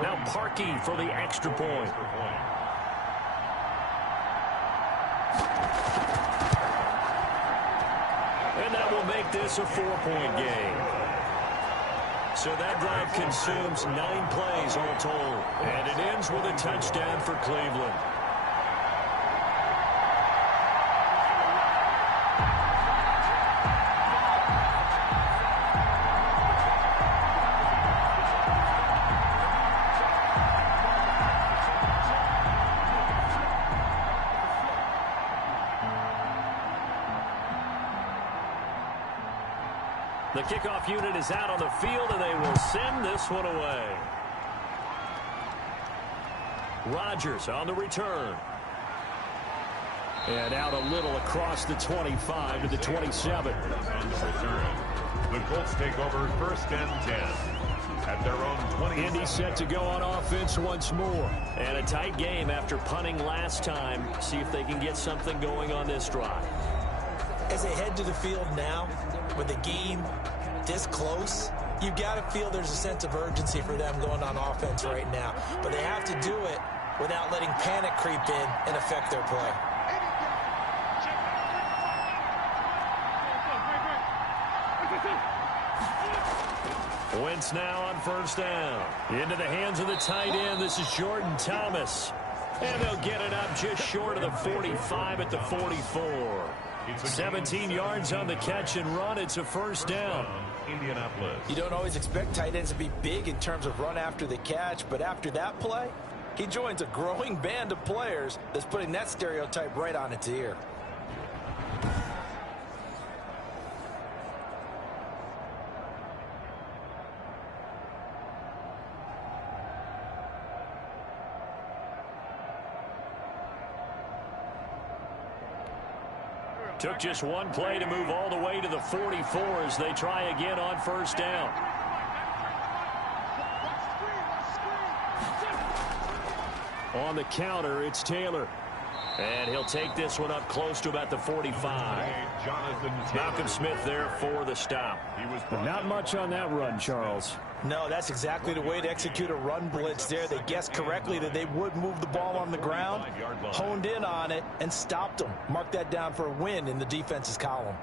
Now Parkey for the extra point. And that will make this a 4-point game. So that drive consumes 9 plays all told. And it ends with a touchdown for Cleveland. The kickoff unit is out on the field, and they will send this one away. Rodgers on the return. And out a little across the 25 to the 27. On the return, the Colts take over 1st and 10 at their own 20. Indy set to go on offense once more. And a tight game after punting last time. See if they can get something going on this drive. As they head to the field now, with the game this close, you've got to feel there's a sense of urgency for them going on offense right now. But they have to do it without letting panic creep in and affect their play. Wentz now on 1st down. Into the hands of the tight end. This is Jordan Thomas. And they'll get it up just short of the 45 at the 44. 17 yards on the catch and run. It's a 1st down. Indianapolis. You don't always expect tight ends to be big in terms of run after the catch, but after that play, he joins a growing band of players that's putting that stereotype right on its ear. Took just one play to move all the way to the 44 as they try again on 1st down. On the counter, it's Taylor. And he'll take this one up close to about the 45. Malcolm Smith there for the stop. Not much on that run, Charles. No, that's exactly the way to execute a run blitz there. They guessed correctly that they would move the ball on the ground, honed in on it, and stopped them. Mark that down for a win in the defense's column.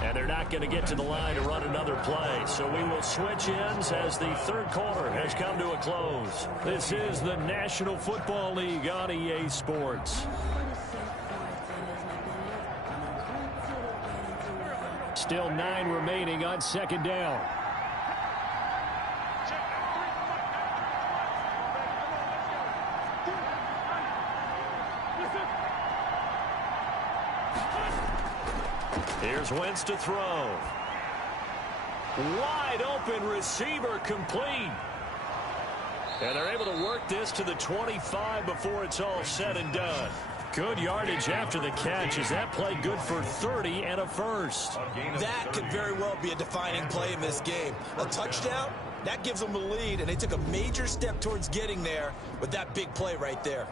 And they're not going to get to the line to run another play. So we will switch ends as the 3rd quarter has come to a close. This is the National Football League on EA Sports. Still 9 remaining on 2nd down. Here's Wentz to throw. Wide open receiver complete. And they're able to work this to the 25 before it's all said and done. Good yardage after the catch. Is that play good for 30 and a 1st? That could very well be a defining play in this game. A touchdown, that gives them the lead, and they took a major step towards getting there with that big play right there.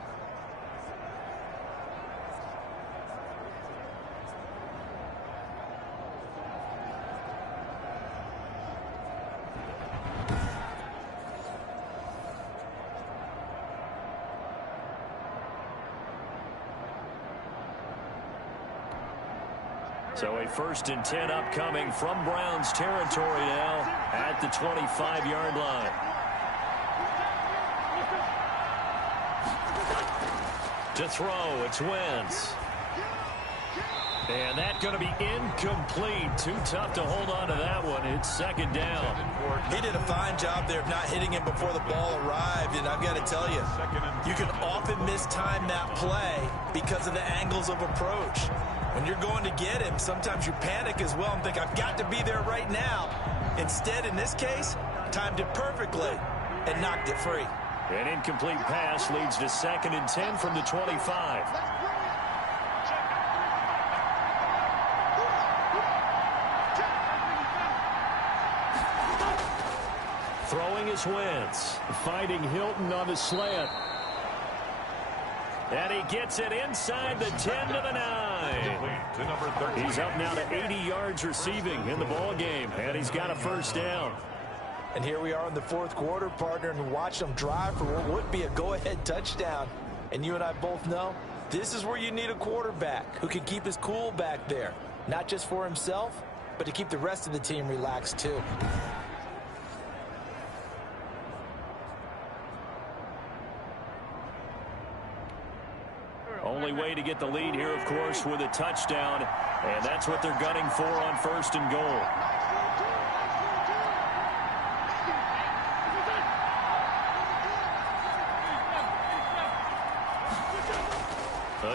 So a 1st and 10 upcoming from Browns territory now at the 25-yard line. To throw, it's Wentz. And that's going to be incomplete. Too tough to hold on to that one. It's second down. He did a fine job there of not hitting him before the ball arrived. And I've got to tell you, you can often mistime that play because of the angles of approach. When you're going to get him, sometimes you panic as well and think, I've got to be there right now. Instead, in this case, timed it perfectly and knocked it free. An incomplete pass leads to second and 10 from the 25. Throwing is Wentz. Finding Hilton on the slant. And he gets it inside the 10 to the 9. He's up now to 80 yards receiving in the ball game, and he's got a first down. And here we are in the fourth quarter, partner, and watch them drive for what would be a go-ahead touchdown. And you and I both know this is where you need a quarterback who can keep his cool back there, not just for himself, but to keep the rest of the team relaxed too. Only way to get the lead here, of course, with a touchdown, and that's what they're gunning for on first and goal.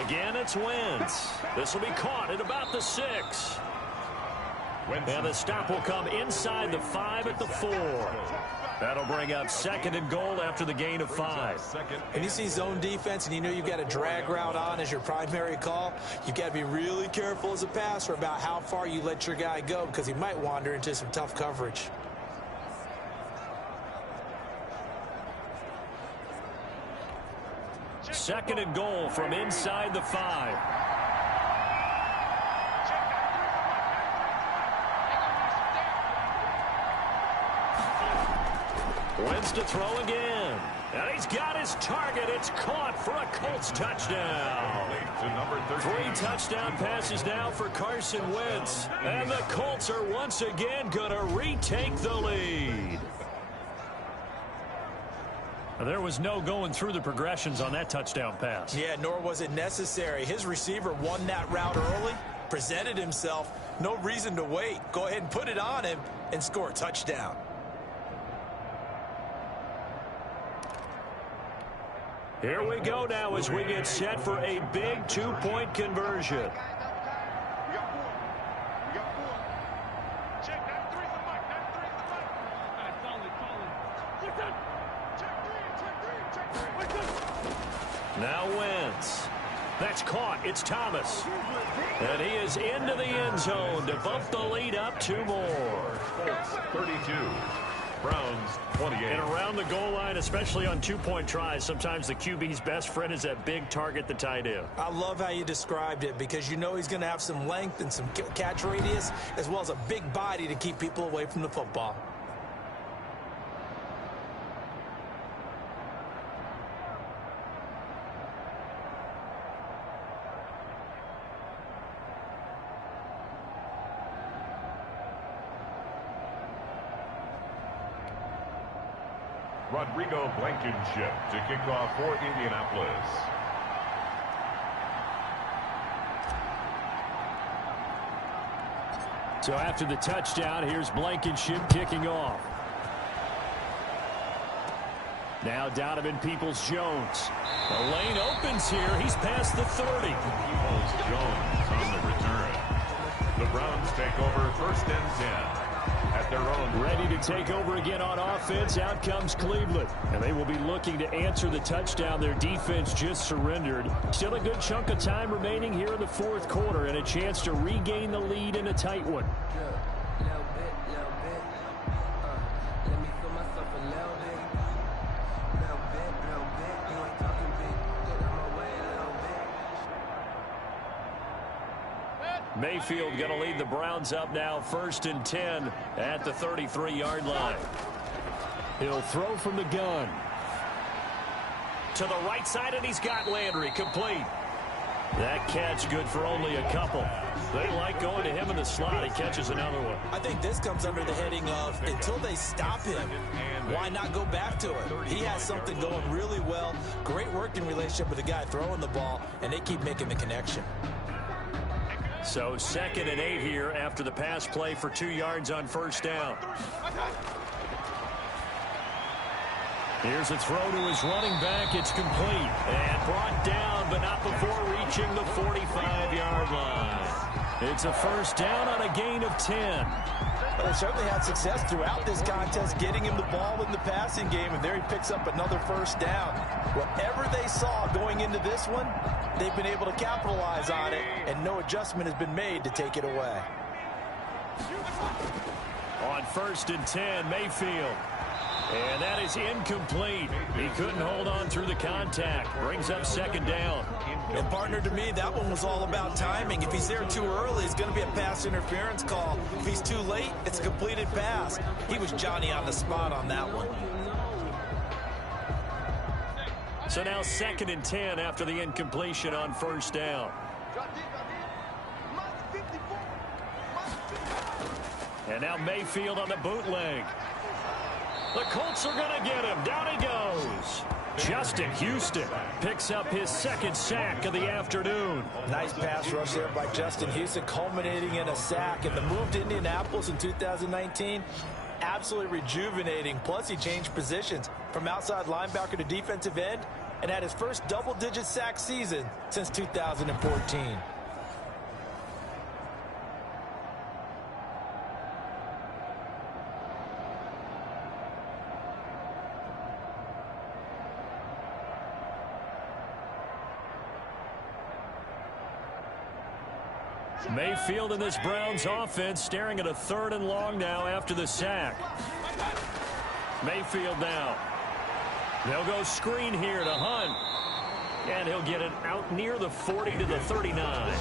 Again, it's Wentz. This will be caught at about the 6. And the stop will come inside the 5 at the 4. That'll bring up second and goal after the gain of 5. And you see zone defense and you know you've got a drag route on as your primary call, you've got to be really careful as a passer about how far you let your guy go because he might wander into some tough coverage. Second and goal from inside the 5. Wentz to throw again. And he's got his target. It's caught for a Colts touchdown. 3 touchdown passes now for Carson Wentz. And the Colts are once again going to retake the lead. There was no going through the progressions on that touchdown pass. Yeah, nor was it necessary. His receiver won that route early, presented himself. No reason to wait. Go ahead and put it on him and score a touchdown. Here we go now as we get set for a big 2-point conversion. Now Wentz. That's caught. It's Thomas. And he is into the end zone to bump the lead up 2 more. 32. Browns 28. And around the goal line, especially on 2-point tries, sometimes the QB's best friend is that big target, the tight end. I love how you described it because you know he's going to have some length and some catch radius as well as a big body to keep people away from the football. Rodrigo Blankenship to kick off for Indianapolis. So after the touchdown, here's Blankenship kicking off. Now Donovan Peoples-Jones. The lane opens here. He's past the 30. Peoples-Jones on the return. The Browns take over first and 10. At their own. Ready to take over again on offense. Out comes Cleveland. And they will be looking to answer the touchdown their defense just surrendered. Still a good chunk of time remaining here in the fourth quarter and a chance to regain the lead in a tight one. Mayfield going to lead the Browns up now, first and 10 at the 33-yard line. He'll throw from the gun. To the right side, and he's got Landry complete. That catch good for only a couple. They like going to him in the slot. He catches another one. I think this comes under the heading of until they stop him, why not go back to it? He has something going really well. Great working relationship with the guy throwing the ball, and they keep making the connection. So 2nd and 8 here after the pass play for 2 yards on first down. Here's a throw to his running back. It's complete and brought down, but not before reaching the 45-yard line. It's a first down on a gain of 10. Well, they certainly had success throughout this contest getting him the ball in the passing game, and there he picks up another first down. Whatever they saw going into this one, they've been able to capitalize on it, and no adjustment has been made to take it away. On 1st and 10, Mayfield. And that is incomplete. He couldn't hold on through the contact. Brings up 2nd down. And partner, to me, that one was all about timing. If he's there too early, it's going to be a pass interference call. If he's too late, it's a completed pass. He was Johnny on the spot on that one. So now 2nd and 10 after the incompletion on first down. And now Mayfield on the bootleg. The Colts are going to get him. Down he goes. Justin Houston picks up his 2nd sack of the afternoon. Nice pass rush there by Justin Houston, culminating in a sack. And the move to Indianapolis in 2019, absolutely rejuvenating. Plus, he changed positions from outside linebacker to defensive end and had his first double-digit sack season since 2014. Mayfield in this Browns offense staring at a 3rd and long now after the sack. Mayfield now. They'll go screen here to Hunt. And he'll get it out near the 40 to the 39.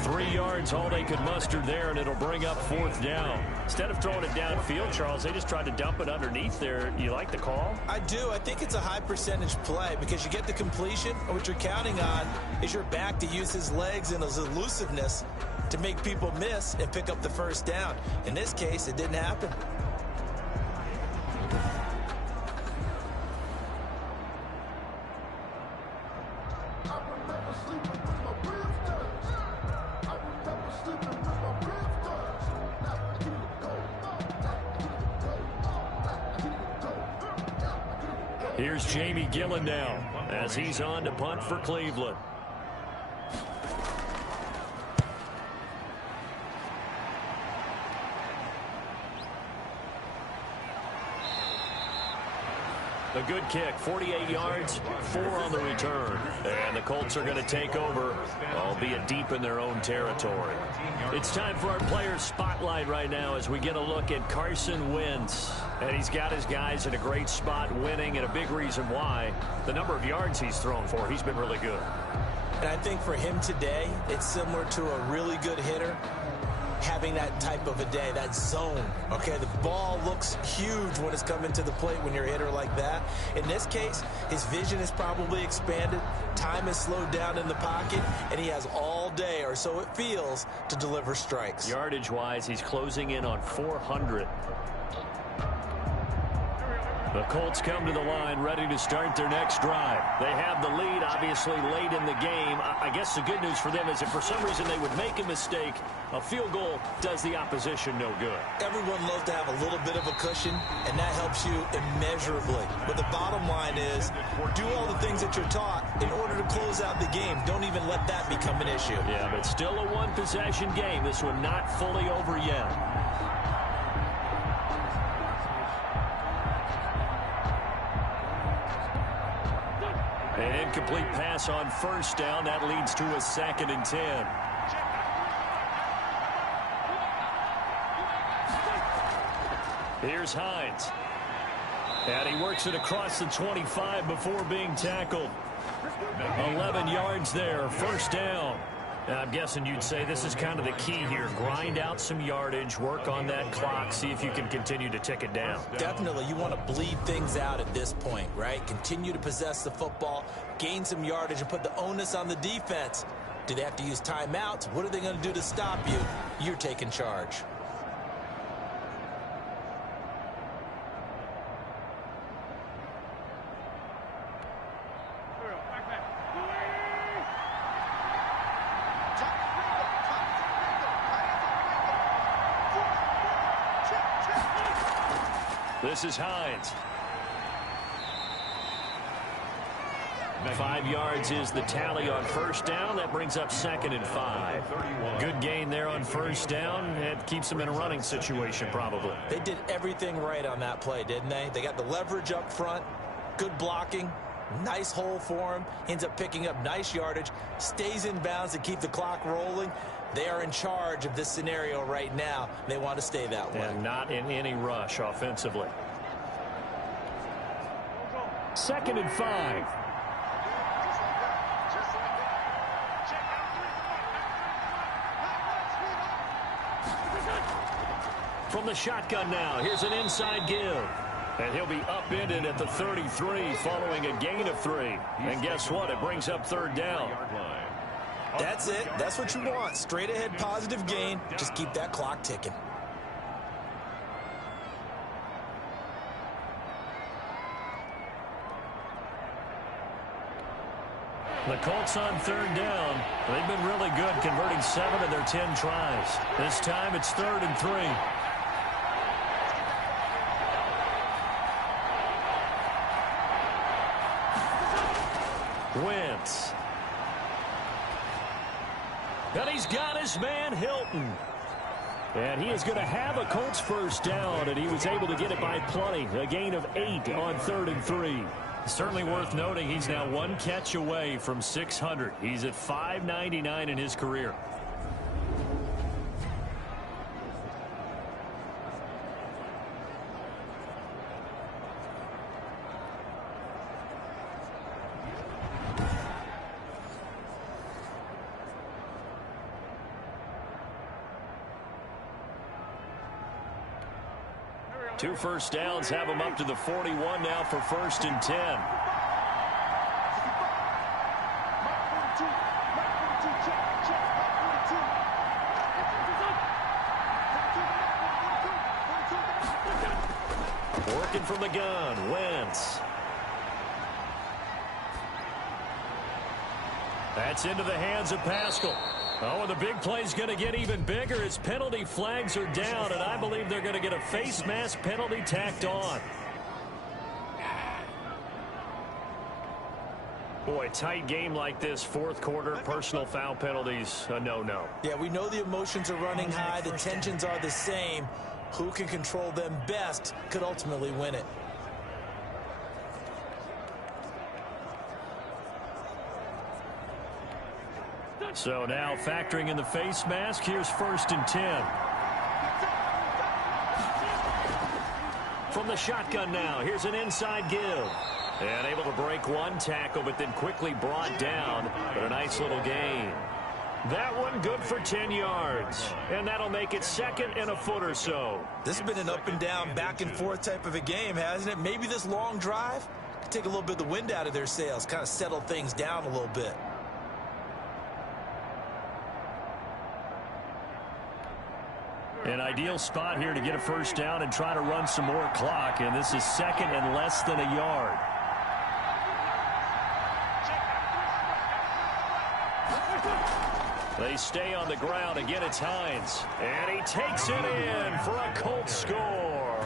3 yards all they could muster there, and it'll bring up 4th down. Instead of throwing it downfield, Charles, they just tried to dump it underneath there. You like the call? I do. I think it's a high percentage play because you get the completion, and what you're counting on is your back to use his legs and his elusiveness to make people miss and pick up the first down. In this case, it didn't happen. Here's Jamie Gillen now as he's on to punt for Cleveland. A good kick, 48 yards, 4 on the return. And the Colts are going to take over, albeit deep in their own territory. It's time for our players' spotlight right now as we get a look at Carson Wentz. And he's got his guys in a great spot winning, and a big reason why, the number of yards he's thrown for. He's been really good. And I think for him today, it's similar to a really good hitter having that type of a day, that zone. Okay, the ball looks huge when it's coming to the plate when you're a hitter like that. In this case, his vision is probably expanded, time is slowed down in the pocket, and he has all day, or so it feels, to deliver strikes. Yardage-wise, he's closing in on 400. The Colts come to the line ready to start their next drive. They have the lead, obviously, late in the game. I guess the good news for them is if for some reason they would make a mistake, a field goal does the opposition no good. Everyone loves to have a little bit of a cushion, and that helps you immeasurably. But the bottom line is, do all the things that you're taught in order to close out the game. Don't even let that become an issue. Yeah, but still a one-possession game. This one not fully over yet. An incomplete pass on first down. That leads to a 2nd and 10. Here's Hines. And he works it across the 25 before being tackled. 11 yards there. First down. And I'm guessing you'd say this is kind of the key here. Grind out some yardage, work on that clock, see if you can continue to tick it down. Definitely. You want to bleed things out at this point, right? Continue to possess the football, gain some yardage, and put the onus on the defense. Do they have to use timeouts? What are they going to do to stop you? You're taking charge. This is Hines. 5 yards is the tally on first down. That brings up 2nd and 5. Good gain there on first down. It keeps them in a running situation probably. They did everything right on that play, didn't they? They got the leverage up front, good blocking, nice hole for him. Ends up picking up nice yardage, stays in bounds to keep the clock rolling. They are in charge of this scenario right now. They want to stay that way. And not in any rush offensively. 2nd and 5. From the shotgun now, here's an inside give. And he'll be upended at the 33 following a gain of 3. And guess what? It brings up 3rd down. That's it. That's what you want. Straight ahead positive gain. Just keep that clock ticking. The Colts on 3rd down. They've been really good converting 7 of their 10 tries. This time it's 3rd and 3. Wentz. And he's got his man Hilton. And he is going to have a Colts first down, and he was able to get it by plenty. A gain of 8 on 3rd and 3. Certainly worth noting he's now 1 catch away from 600. He's at 599 in his career. Two first downs have him up to the 41 now for 1st and 10. Working from the gun, Wentz. That's into the hands of Pascal. Oh, and the big play's going to get even bigger as penalty flags are down, and I believe they're going to get a face mask penalty tacked on. Boy, tight game like this, 4th quarter, personal foul penalties, a no-no. Yeah, we know the emotions are running high, the tensions are the same. Who can control them best could ultimately win it. So now factoring in the face mask, here's 1st and 10. From the shotgun now, here's an inside give. And able to break 1 tackle, but then quickly brought down. But a nice little gain. That one good for 10 yards. And that'll make it 2nd and a foot or so. This has been an up and down, back and forth type of a game, hasn't it? Maybe this long drive could take a little bit of the wind out of their sails, kind of settle things down a little bit. An ideal spot here to get a first down and try to run some more clock. And this is 2nd and less than a yard. They stay on the ground. Again, it's Hines. And he takes it in for a Colts score.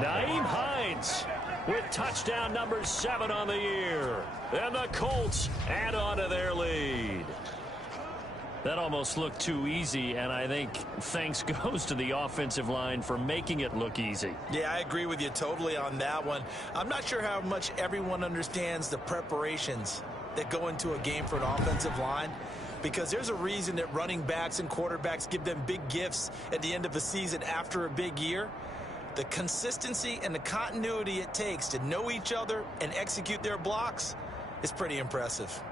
Nyheim Hines with touchdown number 7 on the year. And the Colts add on to their lead. That almost looked too easy, and I think thanks goes to the offensive line for making it look easy. Yeah, I agree with you totally on that one. I'm not sure how much everyone understands the preparations that go into a game for an offensive line, because there's a reason that running backs and quarterbacks give them big gifts at the end of a season after a big year. The consistency and the continuity it takes to know each other and execute their blocks is pretty impressive.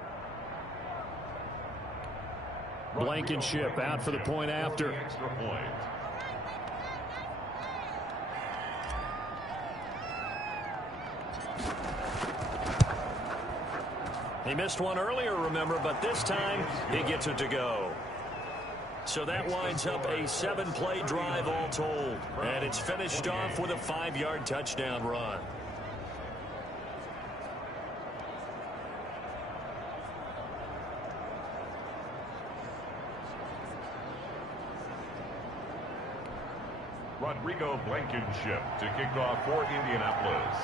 Blankenship out for the point after. He missed one earlier, remember, but this time he gets it to go. So that winds up a 7-play drive all told. And it's finished off with a 5-yard touchdown run. Rodrigo Blankenship to kick off for Indianapolis.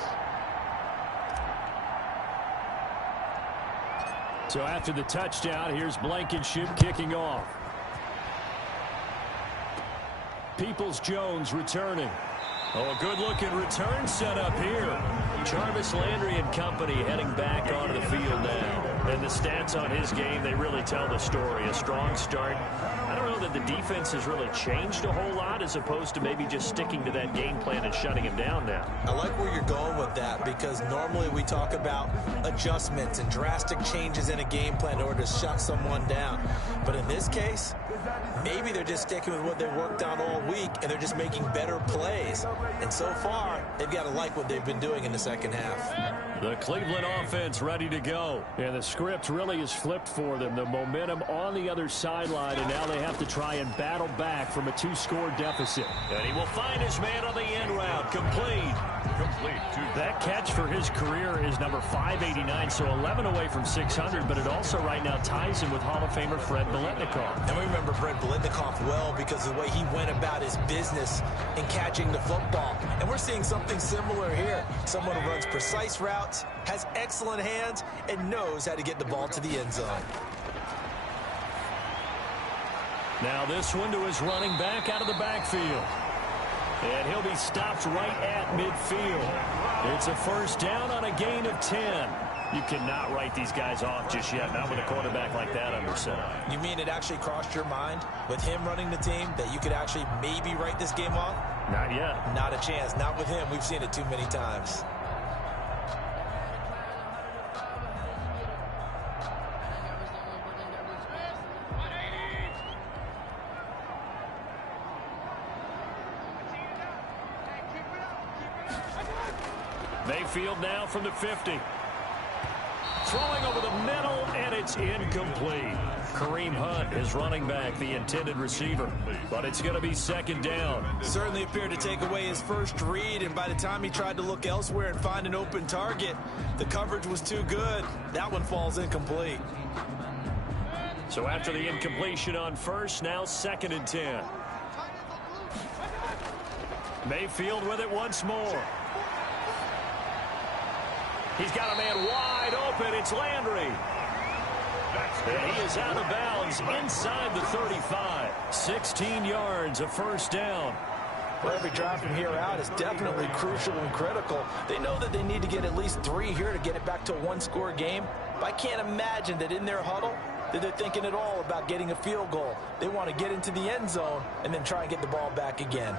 So after the touchdown, here's Blankenship kicking off. Peoples-Jones returning. Oh, a good-looking return set up here. Jarvis Landry and company heading back onto the field now. And the stats on his game, they really tell the story. A strong start. I don't know that the defense has really changed a whole lot as opposed to maybe just sticking to that game plan and shutting him down now. I like where you're going with that because normally we talk about adjustments and drastic changes in a game plan in order to shut someone down. But in this case, maybe they're just sticking with what they worked on all week and they're just making better plays. And so far, they've got to like what they've been doing in the second half. The Cleveland offense ready to go. And the script really is flipped for them. The momentum on the other sideline, and now they have to try and battle back from a 2-score deficit. And he will find his man on the end route. Complete. That catch for his career is number 589, so 11 away from 600, but it also right now ties him with Hall of Famer Fred Biletnikoff. And we remember Fred Biletnikoff well because of the way he went about his business in catching the football. And we're seeing something similar here. Someone who runs precise routes, has excellent hands, and knows how to get the ball to the end zone. Now this one to his running back out of the backfield. And he'll be stopped right at midfield. It's a first down on a gain of 10. You cannot write these guys off just yet, not with a quarterback like that under center. You mean it actually crossed your mind with him running the team that you could actually maybe write this game off? Not yet. Not a chance. Not with him. We've seen it too many times. Mayfield now from the 50. Throwing over the middle, and it's incomplete. Kareem Hunt is running back, the intended receiver. But it's going to be second down. Certainly appeared to take away his first read, and by the time he tried to look elsewhere and find an open target, the coverage was too good. That one falls incomplete. So after the incompletion on first, now second and 10. Mayfield with it once more. He's got a man wide open. It's Landry. And he is out of bounds inside the 35. 16 yards, a first down. Well, every drive from here out is definitely crucial and critical. They know that they need to get at least 3 here to get it back to a one-score game. But I can't imagine that in their huddle that they're thinking at all about getting a field goal. They want to get into the end zone and then try and get the ball back again.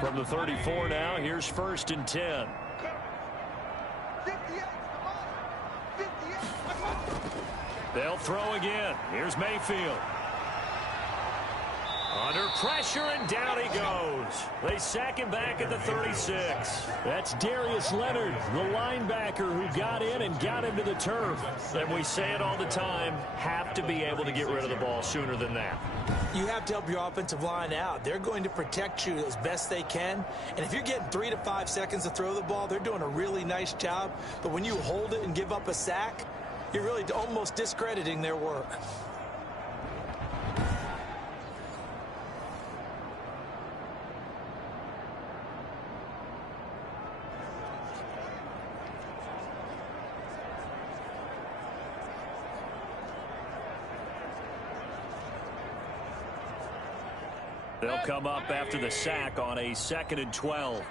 From the 34 now, here's first and 10. They'll throw again. Here's Mayfield. Under pressure, and down he goes. They sack him back at the 36. That's Darius Leonard, the linebacker who got in and got him to the turf. And we say it all the time, have to be able to get rid of the ball sooner than that. You have to help your offensive line out. They're going to protect you as best they can. And if you're getting 3 to 5 seconds to throw the ball, they're doing a really nice job. But when you hold it and give up a sack, you're really almost discrediting their work. They'll come up after the sack on a 2nd and 12.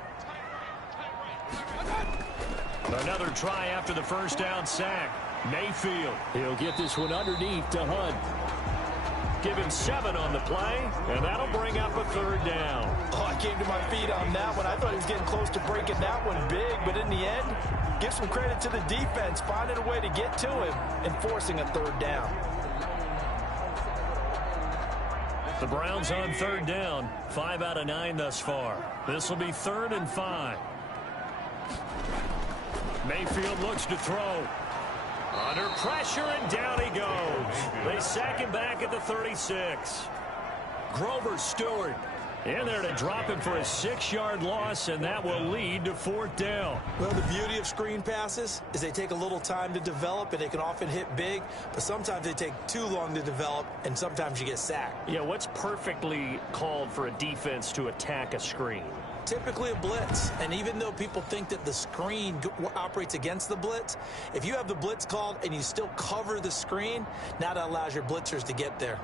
Another try after the first down sack. Mayfield. He'll get this one underneath to Hunt. Give him 7 on the play, and that'll bring up a 3rd down. Oh, I came to my feet on that one. I thought he was getting close to breaking that one big, but in the end, give some credit to the defense, finding a way to get to him and forcing a 3rd down. The Browns on 3rd down, 5 out of 9 thus far. This will be 3rd and 5. Mayfield looks to throw. Under pressure, and down he goes. They sack him back at the 36. Grover Stewart In there to drop him for a 6-yard loss, and that will lead to 4th down. Well, the beauty of screen passes is they take a little time to develop, and they can often hit big, but sometimes they take too long to develop, and sometimes you get sacked. Yeah, what's perfectly called for a defense to attack a screen? Typically a blitz, and even though people think that the screen operates against the blitz, if you have the blitz called and you still cover the screen, now that allows your blitzers to get there.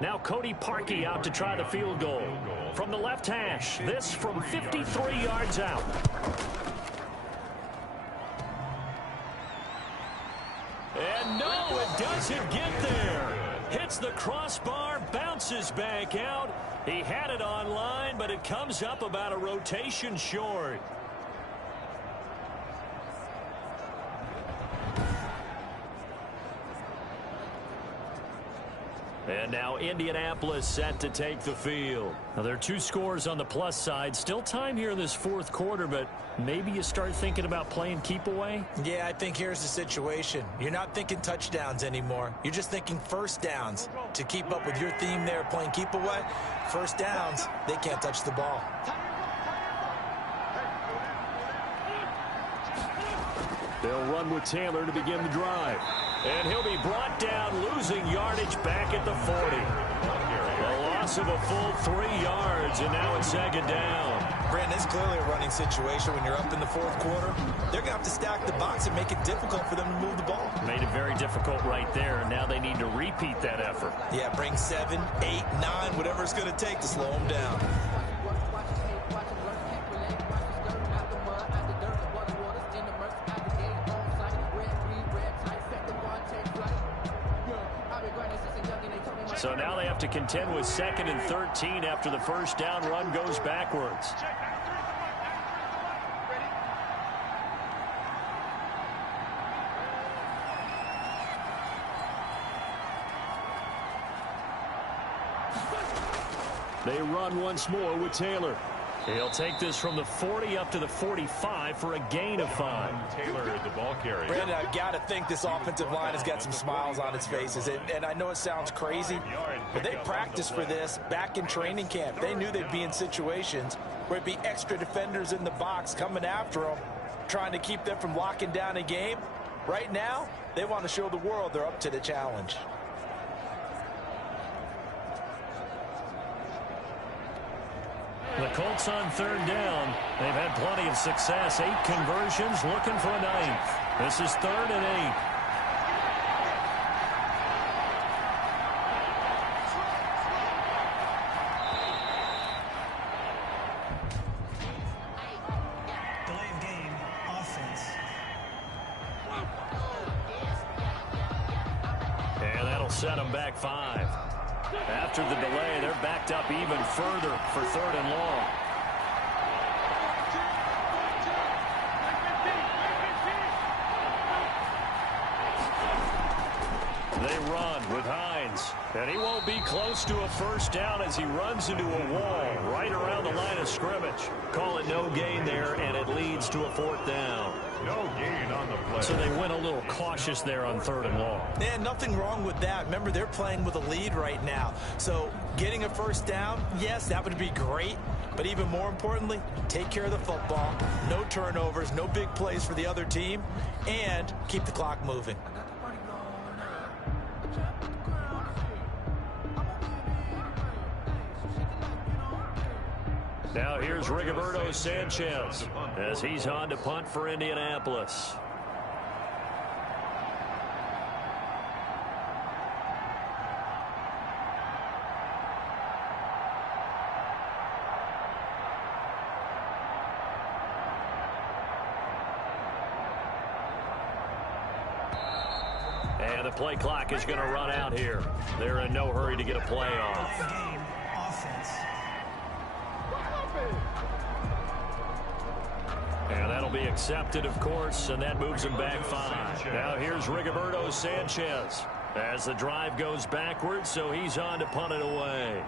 Now Cody Parkey out to try the field goal. From the left hash, this from 53 yards out. And no, it doesn't get there. Hits the crossbar, bounces back out. He had it on line, but it comes up about a rotation short. And now Indianapolis set to take the field. Now there are 2 scores on the plus side. Still time here in this 4th quarter, but maybe you start thinking about playing keep away? Yeah, I think here's the situation. You're not thinking touchdowns anymore. You're just thinking first downs. To keep up with your theme there, playing keep away, first downs, they can't touch the ball. They'll run with Taylor to begin the drive. And he'll be brought down, losing yardage back at the 40. A loss of a full 3 yards, and now it's 2nd down. Brandon, it's clearly a running situation when you're up in the 4th quarter. They're going to have to stack the box and make it difficult for them to move the ball. Made it very difficult right there, and now they need to repeat that effort. Yeah, bring 7, 8, 9, whatever it's going to take to slow them down. So now they have to contend with 2nd and 13 after the first down run goes backwards. They run once more with Taylor. He'll take this from the 40 up to the 45 for a gain of 5. Taylor, the ball carrier. Brandon, I've got to think this offensive line has got some smiles on its faces. And I know it sounds crazy, but they practiced for this back in training camp. They knew they'd be in situations where it'd be extra defenders in the box coming after them, trying to keep them from locking down a game. Right now, they want to show the world they're up to the challenge. The Colts on 3rd down. They've had plenty of success. 8 conversions, looking for a 9th. This is 3rd and 8. Delay of game, offense. And that'll set them back 5. After the delay, they're backed up even further for 3rd and long. They run with Hines, and he won't be close to a first down as he runs into a wall right around the line of scrimmage. Call it no gain there, and it leads to a 4th down. No gain on the play. So they went a little cautious there on 3rd and long. Yeah, nothing wrong with that. Remember, they're playing with a lead right now. So getting a first down, yes, that would be great. But even more importantly, take care of the football. No turnovers, no big plays for the other team, and keep the clock moving. Now here's Rigoberto Sanchez as he's on to punt for Indianapolis. And the play clock is going to run out here. They're in no hurry to get a play off. Game, offense. And that'll be accepted, of course, and that moves him back 5. Now here's Rigoberto Sanchez as the drive goes backwards, so he's on to punt it away.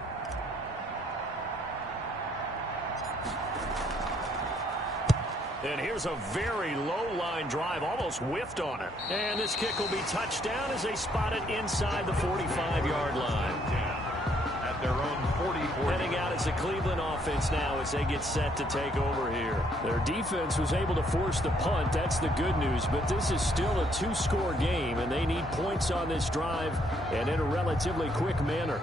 And here's a very low-line drive, almost whiffed on it. And this kick will be touchdown as they spot it inside the 45-yard line. At their own 44. Heading out as the Cleveland offense now as they get set to take over here. Their defense was able to force the punt. That's the good news. But this is still a two-score game, and they need points on this drive and in a relatively quick manner.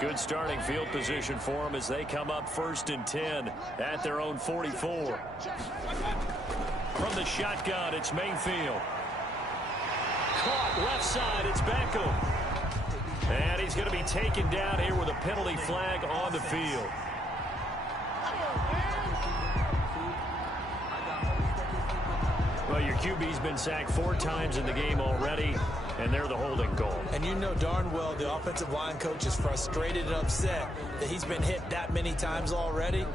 Good starting field position for them as they come up 1st and 10 at their own 44. From the shotgun, it's Mayfield. Caught left side, it's Beckham. And he's going to be taken down here with a penalty flag on the field. Well, your QB's been sacked 4 times in the game already, and they're the holding call. And you know darn well the offensive line coach is frustrated and upset that he's been hit that many times already.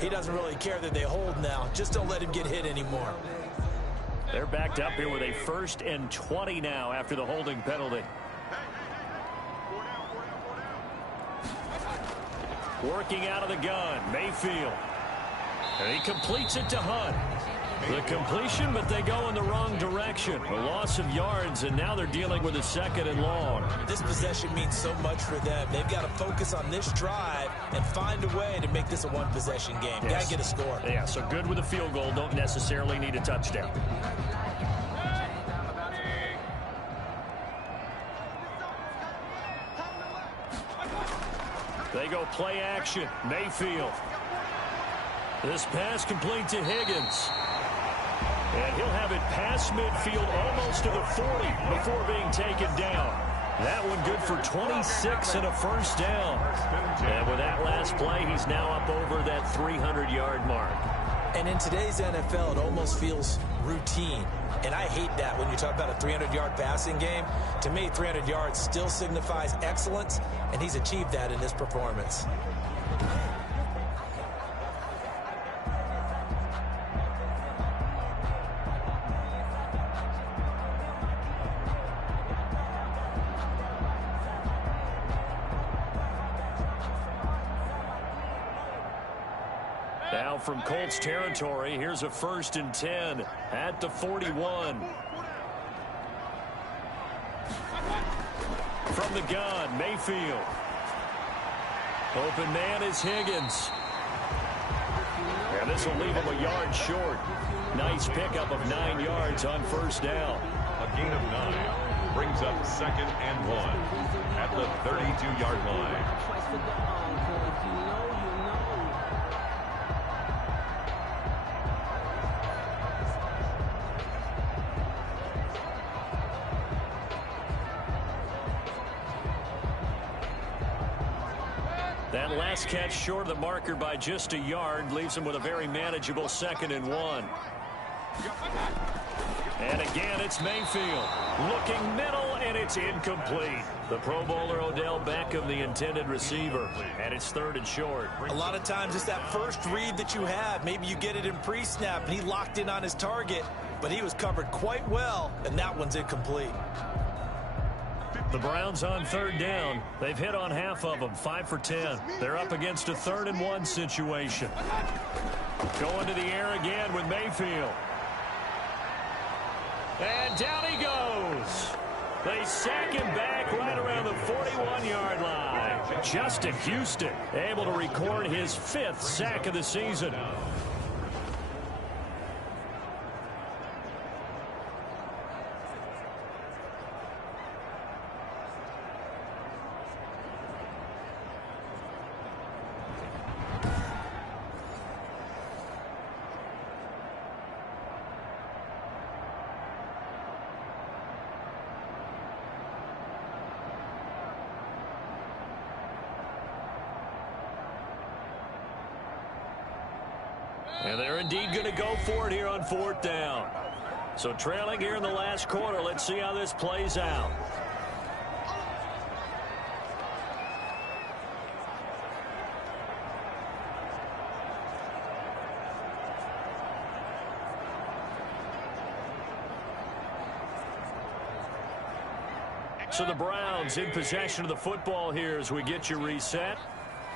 He doesn't really care that they hold now. Just don't let him get hit anymore. They're backed up here with a 1st and 20 now after the holding penalty. Working out of the gun, Mayfield. And he completes it to Hunt. The completion, but they go in the wrong direction. A loss of yards, and now they're dealing with a 2nd and long. This possession means so much for them. They've got to focus on this drive and find a way to make this a one-possession game. Yes. Got to get a score. Yeah, so good with a field goal. Don't necessarily need a touchdown. They go play action. Mayfield. This pass complete to Higgins. And he'll have it past midfield almost to the 40 before being taken down. That one good for 26 and a 1st down. And with that last play, he's now up over that 300-yard mark. And in today's NFL, it almost feels routine. And I hate that when you talk about a 300-yard passing game. To me, 300 yards still signifies excellence, and he's achieved that in this performance. Now from Colts territory, here's a 1st and 10 at the 41. From the gun, Mayfield. Open man is Higgins. And this will leave him a yard short. Nice pickup of 9 yards on 1st down. A gain of 9 brings up 2nd and 1 at the 32-yard line. That last catch short of the marker by just a yard leaves him with a very manageable 2nd and 1. And again, it's Mayfield. Looking middle, and it's incomplete. The Pro Bowler Odell Beckham, the intended receiver. And it's 3rd and short. A lot of times it's that first read that you have. Maybe you get it in pre-snap, and he locked in on his target, but he was covered quite well, and that one's incomplete. The Browns on 3rd down. They've hit on half of them, 5 for 10. They're up against a 3rd and 1 situation. Going to the air again with Mayfield. And down he goes. They sack him back right around the 41-yard line. Justin Houston able to record his 5th sack of the season. And they're indeed going to go for it here on 4th down. So trailing here in the last quarter. Let's see how this plays out. So the Browns in possession of the football here as we get you reset.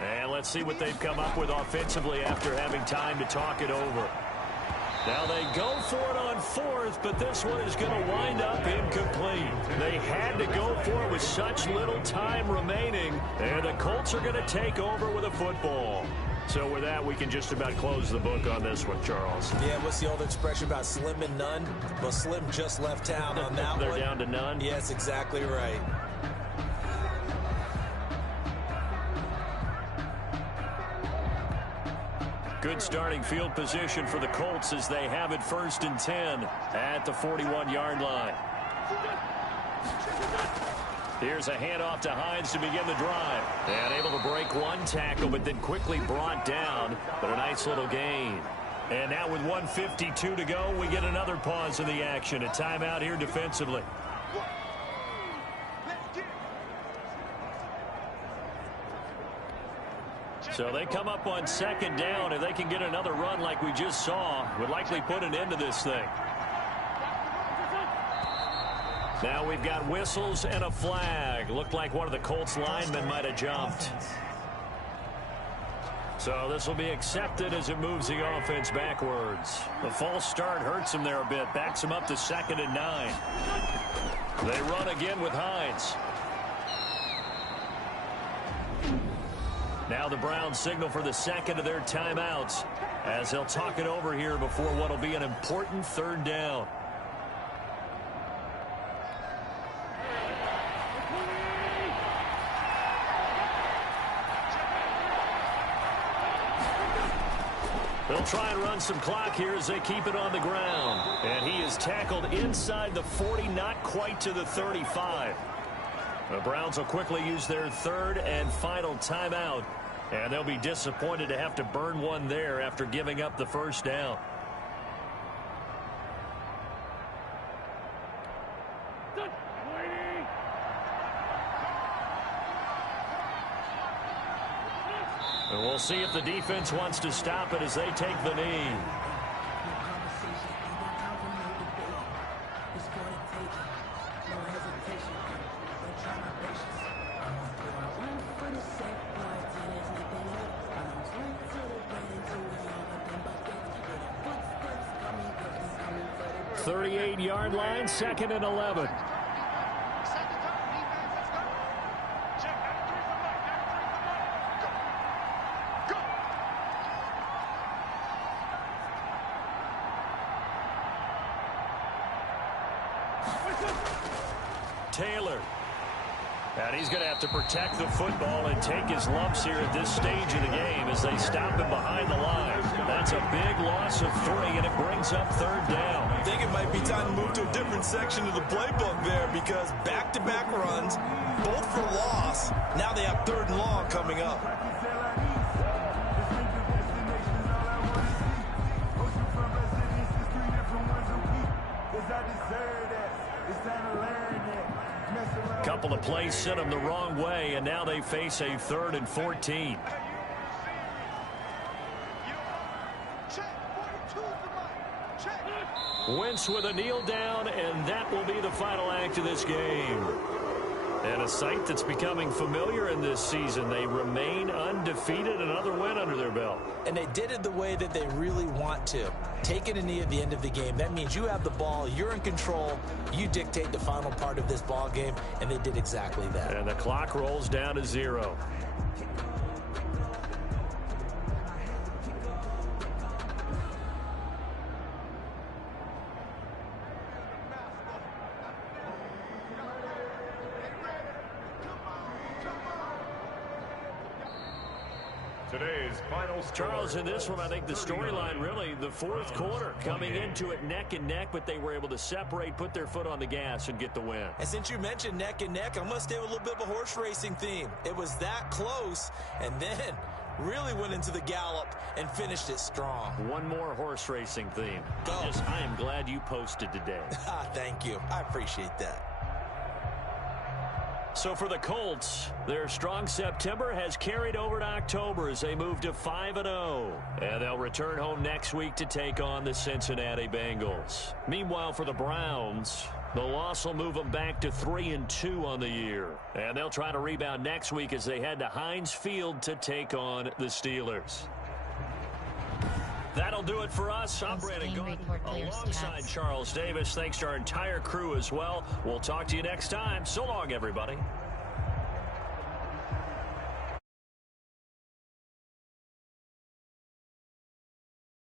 And let's see what they've come up with offensively after having time to talk it over. Now they go for it on fourth, but this one is going to wind up incomplete. They had to go for it with such little time remaining, and the Colts are going to take over with a football. So with that, we can just about close the book on this one, Charles. Yeah, what's the old expression about slim and none? Well, Slim just left town on that They're one. down to none? Yes, exactly right. Good starting field position for the Colts as they have it 1st and 10 at the 41-yard line. Here's a handoff to Hines to begin the drive. And able to break one tackle, but then quickly brought down. But a nice little gain. And now with 1:52 to go, we get another pause in the action. A timeout here defensively. So they come up on 2nd down. If they can get another run like we just saw, would likely put an end to this thing. Now we've got whistles and a flag. Looked like one of the Colts linemen might have jumped. So this will be accepted as it moves the offense backwards. The false start hurts him there a bit. Backs him up to 2nd and 9. They run again with Hines. Now the Browns signal for the 2nd of their timeouts as they'll talk it over here before what will be an important 3rd down. They'll try and run some clock here as they keep it on the ground. And he is tackled inside the 40, not quite to the 35. The Browns will quickly use their 3rd and final timeout. And they'll be disappointed to have to burn one there after giving up the 1st down. And we'll see if the defense wants to stop it as they take the knee. Yard line, 2nd and 11. Taylor. And he's going to have to protect the football and take his lumps here at this stage of the game as they stop him behind the line. That's a big loss of 3, and it brings up 3rd down. I think it might be time to move to a different section of the playbook there because back-to-back runs, both for loss. Now they have 3rd and long coming up. Couple of plays sent them the wrong way, and now they face a 3rd and 14. Wentz with a kneel down, and that will be the final act of this game. And a sight that's becoming familiar in this season. They remain undefeated, another win under their belt. And they did it the way that they really want to. Taking a knee at the end of the game. That means you have the ball, you're in control, you dictate the final part of this ball game, and they did exactly that. And the clock rolls down to 0. Charles, in this one, I think the storyline really, the 4th quarter, coming into it neck and neck, but they were able to separate, put their foot on the gas, and get the win. And since you mentioned neck and neck, I'm going to stay with a little bit of a horse racing theme. It was that close, and then really went into the gallop and finished it strong. One more horse racing theme. Go. I am glad you posted today. Thank you. I appreciate that. So for the Colts, their strong September has carried over to October as they move to 5-0. And they'll return home next week to take on the Cincinnati Bengals. Meanwhile, for the Browns, the loss will move them back to 3-2 on the year. And they'll try to rebound next week as they head to Heinz Field to take on the Steelers. That'll do it for us. I'm Brandon Gaudin alongside Charles Davis. Thanks to our entire crew as well. We'll talk to you next time. So long, everybody.